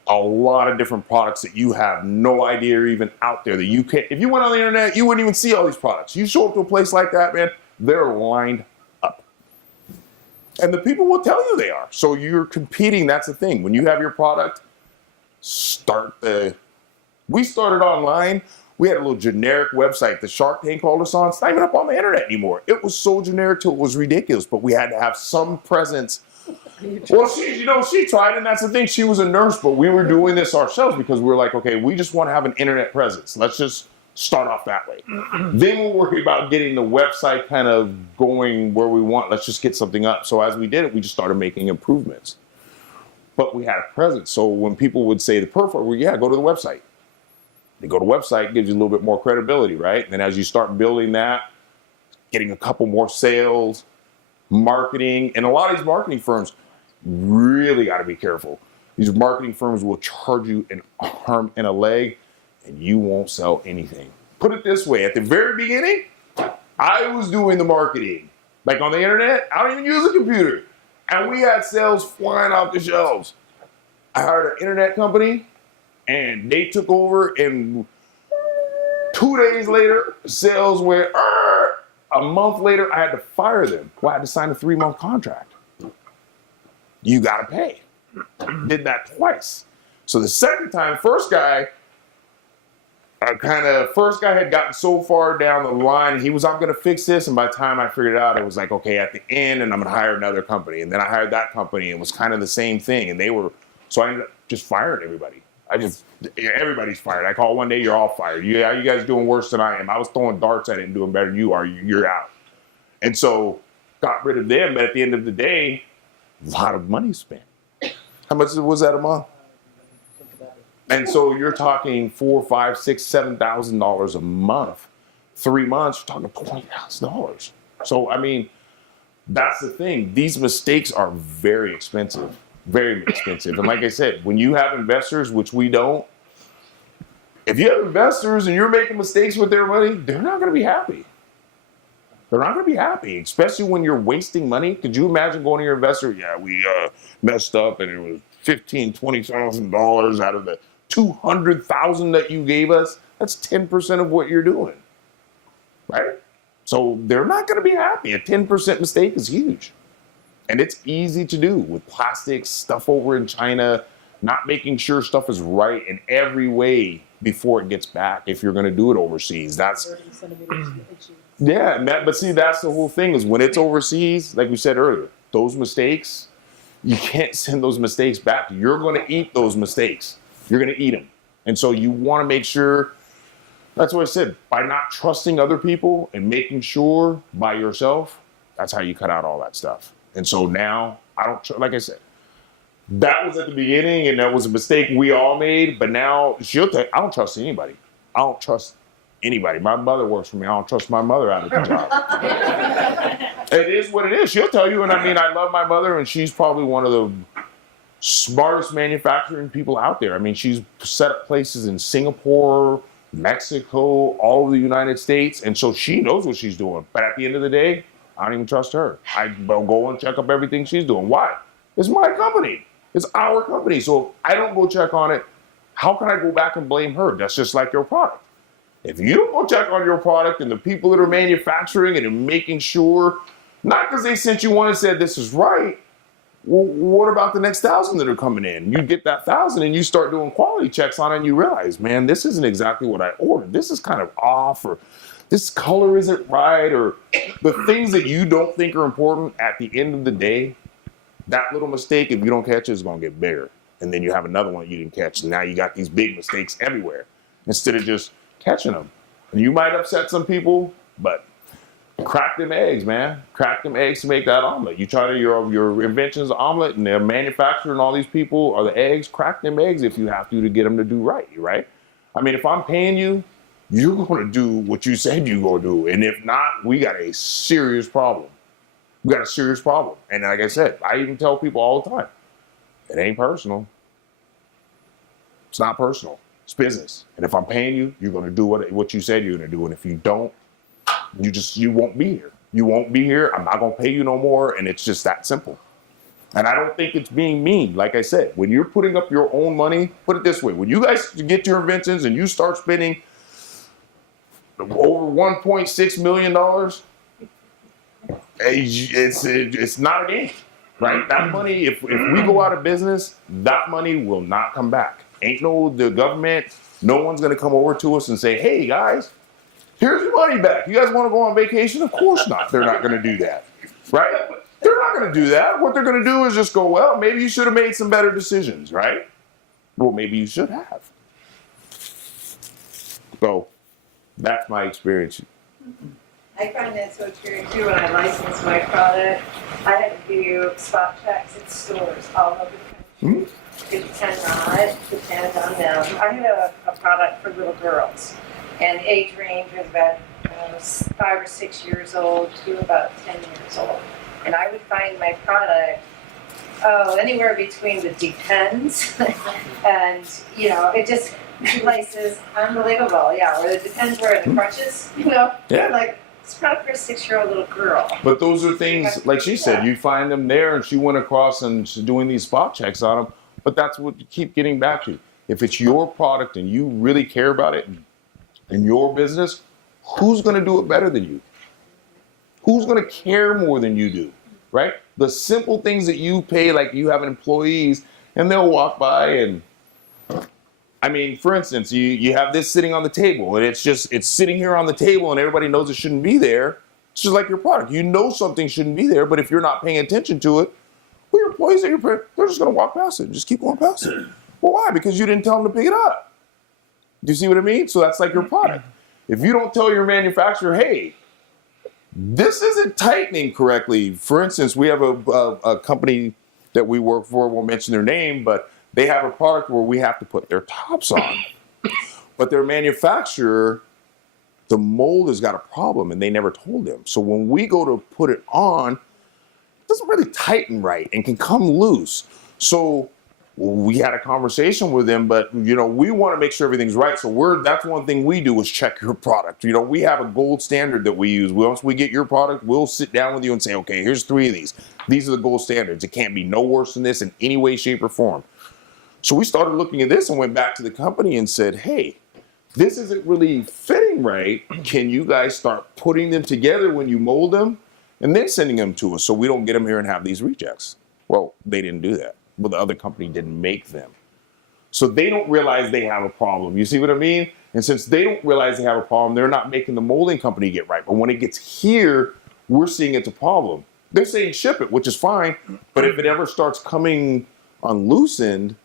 a lot of different products that you have no idea are even out there that you can't. If you went on the internet, you wouldn't even see all these products. You show up to a place like that, man, they're lined up. And the people will tell you they are. So you're competing, that's the thing. When you have your product, we started online. We had a little generic website that Shark Tank called us on. It's not even up on the internet anymore. It was so generic till it was ridiculous, but we had to have some presence. Well, she tried, and that's the thing. She was a nurse, but we were doing this ourselves because we were like, okay, we just want to have an internet presence. Let's just Start off that way. Then we'll worry about getting the website kind of going where we want. Let's just get something up. So as we did it, we just started making improvements. But we had a presence. So when people would say the perfect, well, yeah, go to the website. They go to the website, gives you a little bit more credibility, right? And then as you start building that, getting a couple more sales, marketing, and a lot of these marketing firms really got to be careful. These marketing firms will charge you an arm and a leg, and you won't sell anything. Put it this way, at the very beginning, I was doing the marketing. Like on the internet, I don't even use a computer. And we had sales flying off the shelves. I hired an internet company, and they took over, and 2 days later, sales went, a month later, I had to fire them. Well, I had to sign a 3-month contract. You gotta pay. Did that twice. So the second time, first guy had gotten so far down the line, he was, I'm gonna fix this, and by the time I figured it out, it was like, okay, at the end, and I'm gonna hire another company. And then I hired that company, and it was kind of the same thing. And so I ended up just firing everybody. Everybody's fired. I call one day, you're all fired. You guys doing worse than I am. I was throwing darts at it and doing better than you are. You're out. And so got rid of them, but at the end of the day, a lot of money spent. How much was that a month? And so you're talking $4,000, $5,000, $6,000, $7,000 a month. 3 months, you're talking $20,000. So, I mean, that's the thing. These mistakes are very expensive. Very expensive. And like I said, when you have investors, which we don't, if you have investors and you're making mistakes with their money, they're not going to be happy. They're not going to be happy, especially when you're wasting money. Could you imagine going to your investor? Yeah, we messed up and it was $15,000, $20,000 out of the $200,000 that you gave us. That's 10% of what you're doing, right? So they're not going to be happy. A 10% mistake is huge. And it's easy to do with plastics, stuff over in China, not making sure stuff is right in every way before it gets back if you're going to do it overseas. That's yeah, but see, that's the whole thing is when it's overseas, like we said earlier, those mistakes, you can't send those mistakes back. You're going to eat those mistakes. You're going to eat them. And so you want to make sure, that's what I said, by not trusting other people and making sure by yourself, that's how you cut out all that stuff. And so now, I don't, like I said, that was at the beginning and that was a mistake we all made, but now I don't trust anybody. I don't trust anybody. My mother works for me. I don't trust my mother out of the job. It is what it is. She'll tell you, and I mean, I love my mother, and she's probably one of the smartest manufacturing people out there. I mean, she's set up places in Singapore, Mexico, all over the United States, and so she knows what she's doing. But at the end of the day, I don't even trust her. I go and check up everything she's doing. Why? It's my company. It's our company. So if I don't go check on it, how can I go back and blame her? That's just like your product. If you don't go check on your product and the people that are manufacturing it and making sure, not because they sent you one and said this is right, well, what about the next 1,000 that are coming in? You get that 1,000 and you start doing quality checks on it and you realize, man, this isn't exactly what I ordered. This is kind of off, or this color isn't right, or the things that you don't think are important. At the end of the day, that little mistake, if you don't catch it, is going to get bigger. And then you have another one you didn't catch. And now you got these big mistakes everywhere instead of just catching them. And you might upset some people, but crack them eggs, man. Crack them eggs to make that omelet. You try to, your invention's omelet, and the manufacturer and all these people are the eggs. Crack them eggs if you have to get them to do right, right? I mean, if I'm paying you, you're going to do what you said you're going to do. And if not, we got a serious problem. We got a serious problem. And like I said, I even tell people all the time, it ain't personal. It's not personal. It's business. And if I'm paying you, you're going to do what you said you're going to do. And if you don't, you won't be here. You won't be here. I'm not going to pay you no more. And it's just that simple. And I don't think it's being mean. Like I said, when you're putting up your own money, put it this way. When you guys get your inventions and you start spending over $1.6 million, it's not a game, right? That money, if we go out of business, that money will not come back. The government, no one's going to come over to us and say, hey, guys, here's your money back. You guys want to go on vacation? Of course not. They're not going to do that, right? They're not going to do that. What they're going to do is just go, well, maybe you should have made some better decisions, right? Well, maybe you should have. So That's my experience. I find that so true too. When I license my product, I have to do spot checks at stores all over the country. It depends on them. I have a product for little girls, and age range is about 5 or 6 years old to about 10 years old. And I would find my product, anywhere between the depends and, it just places unbelievable. Yeah, where the depends were in the crutches, Yeah. like it's product for a 6-year-old little girl. But those are things, like she said, you find them there, and she went across and she's doing these spot checks on them. But that's what you keep getting back to. If it's your product and you really care about it in your business, who's going to do it better than you? Who's going to care more than you do, right? The simple things that you pay, like you have employees, and they'll walk by and, I mean, for instance, you have this sitting on the table, and it's sitting here on the table, and everybody knows it shouldn't be there. It's just like your product. You know something shouldn't be there, but if you're not paying attention to it, well, your employees they're just going to walk past it and just keep going past it. Well, why? Because you didn't tell them to pick it up. Do you see what I mean? So that's like your product. If you don't tell your manufacturer, hey, this isn't tightening correctly. For instance, we have a company that we work for, won't mention their name, but they have a product where we have to put their tops on. But their manufacturer, the mold has got a problem, and they never told them. So when we go to put it on, it doesn't really tighten right and can come loose. So we had a conversation with them, but we want to make sure everything's right. So that's one thing we do is check your product. We have a gold standard that we use. Once we get your product, we'll sit down with you and say, okay, here's 3 of these. These are the gold standards. It can't be no worse than this in any way, shape, or form. So we started looking at this and went back to the company and said, hey, this isn't really fitting right. Can you guys start putting them together when you mold them and then sending them to us so we don't get them here and have these rejects? Well, they didn't do that. Well, the other company didn't make them. So they don't realize they have a problem. You see what I mean? And since they don't realize they have a problem, they're not making the molding company get right. But when it gets here, we're seeing it's a problem. They're saying ship it, which is fine. But if it ever starts coming unloosened,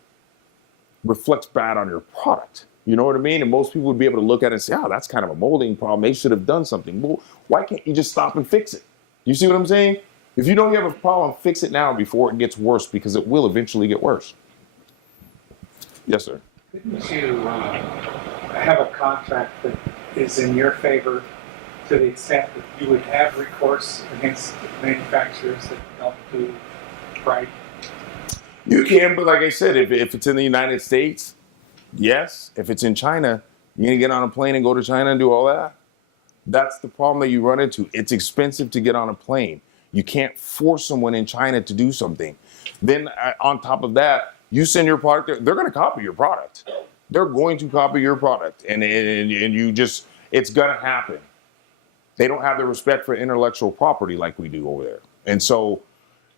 reflects bad on your product. You know what I mean? And most people would be able to look at it and say, oh, that's kind of a molding problem. They should have done something. Well, why can't you just stop and fix it? You see what I'm saying? If you know you have a problem, fix it now before it gets worse, because it will eventually get worse. Yes, sir. Couldn't you have a contract that is in your favor to the extent that you would have recourse against manufacturers that don't do right? You can, but like I said, if it's in the United States, yes. If it's in China, you're going to get on a plane and go to China and do all that? That's the problem that you run into. It's expensive to get on a plane. You can't force someone in China to do something. Then on top of that, you send your product there, they're going to copy your product. They're going to copy your product. And you just, it's going to happen. They don't have the respect for intellectual property like we do over there. And so,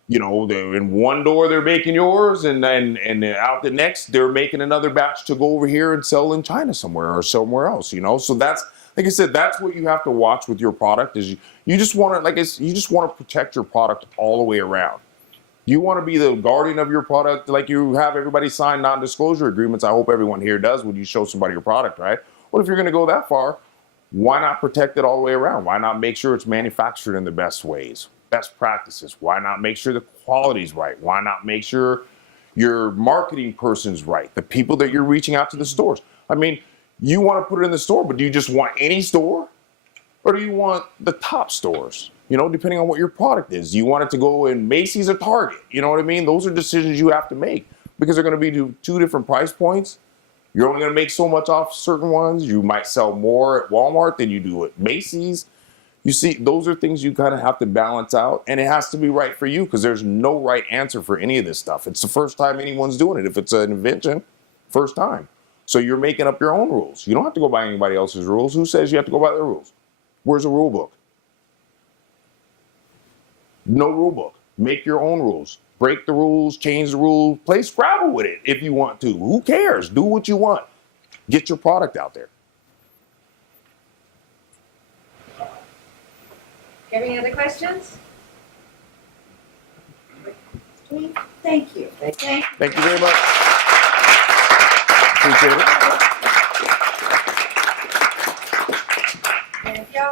they're in one door, they're making yours, and out the next, they're making another batch to go over here and sell in China somewhere or somewhere else, So that's, like I said, that's what you have to watch with your product is you just want to protect your product all the way around. You want to be the guardian of your product, like you have everybody sign non-disclosure agreements. I hope everyone here does when you show somebody your product, right? Well, if you're going to go that far, why not protect it all the way around? Why not make sure it's manufactured in the best ways, best practices? Why not make sure the quality's right? Why not make sure your marketing person's right? The people that you're reaching out to the stores. I mean, you want to put it in the store, but do you just want any store? Or do you want the top stores? Depending on what your product is. Do you want it to go in Macy's or Target? You know what I mean? Those are decisions you have to make because they're going to be 2 different price points. You're only going to make so much off certain ones. You might sell more at Walmart than you do at Macy's. You see, those are things you kind of have to balance out, and it has to be right for you because there's no right answer for any of this stuff. It's the first time anyone's doing it. If it's an invention, first time. So you're making up your own rules. You don't have to go by anybody else's rules. Who says you have to go by their rules? Where's the rule book? No rule book. Make your own rules. Break the rules, change the rules, play Scrabble with it if you want to. Who cares? Do what you want. Get your product out there. Any other questions? Thank you. Thank you very much. Appreciate it. if y'all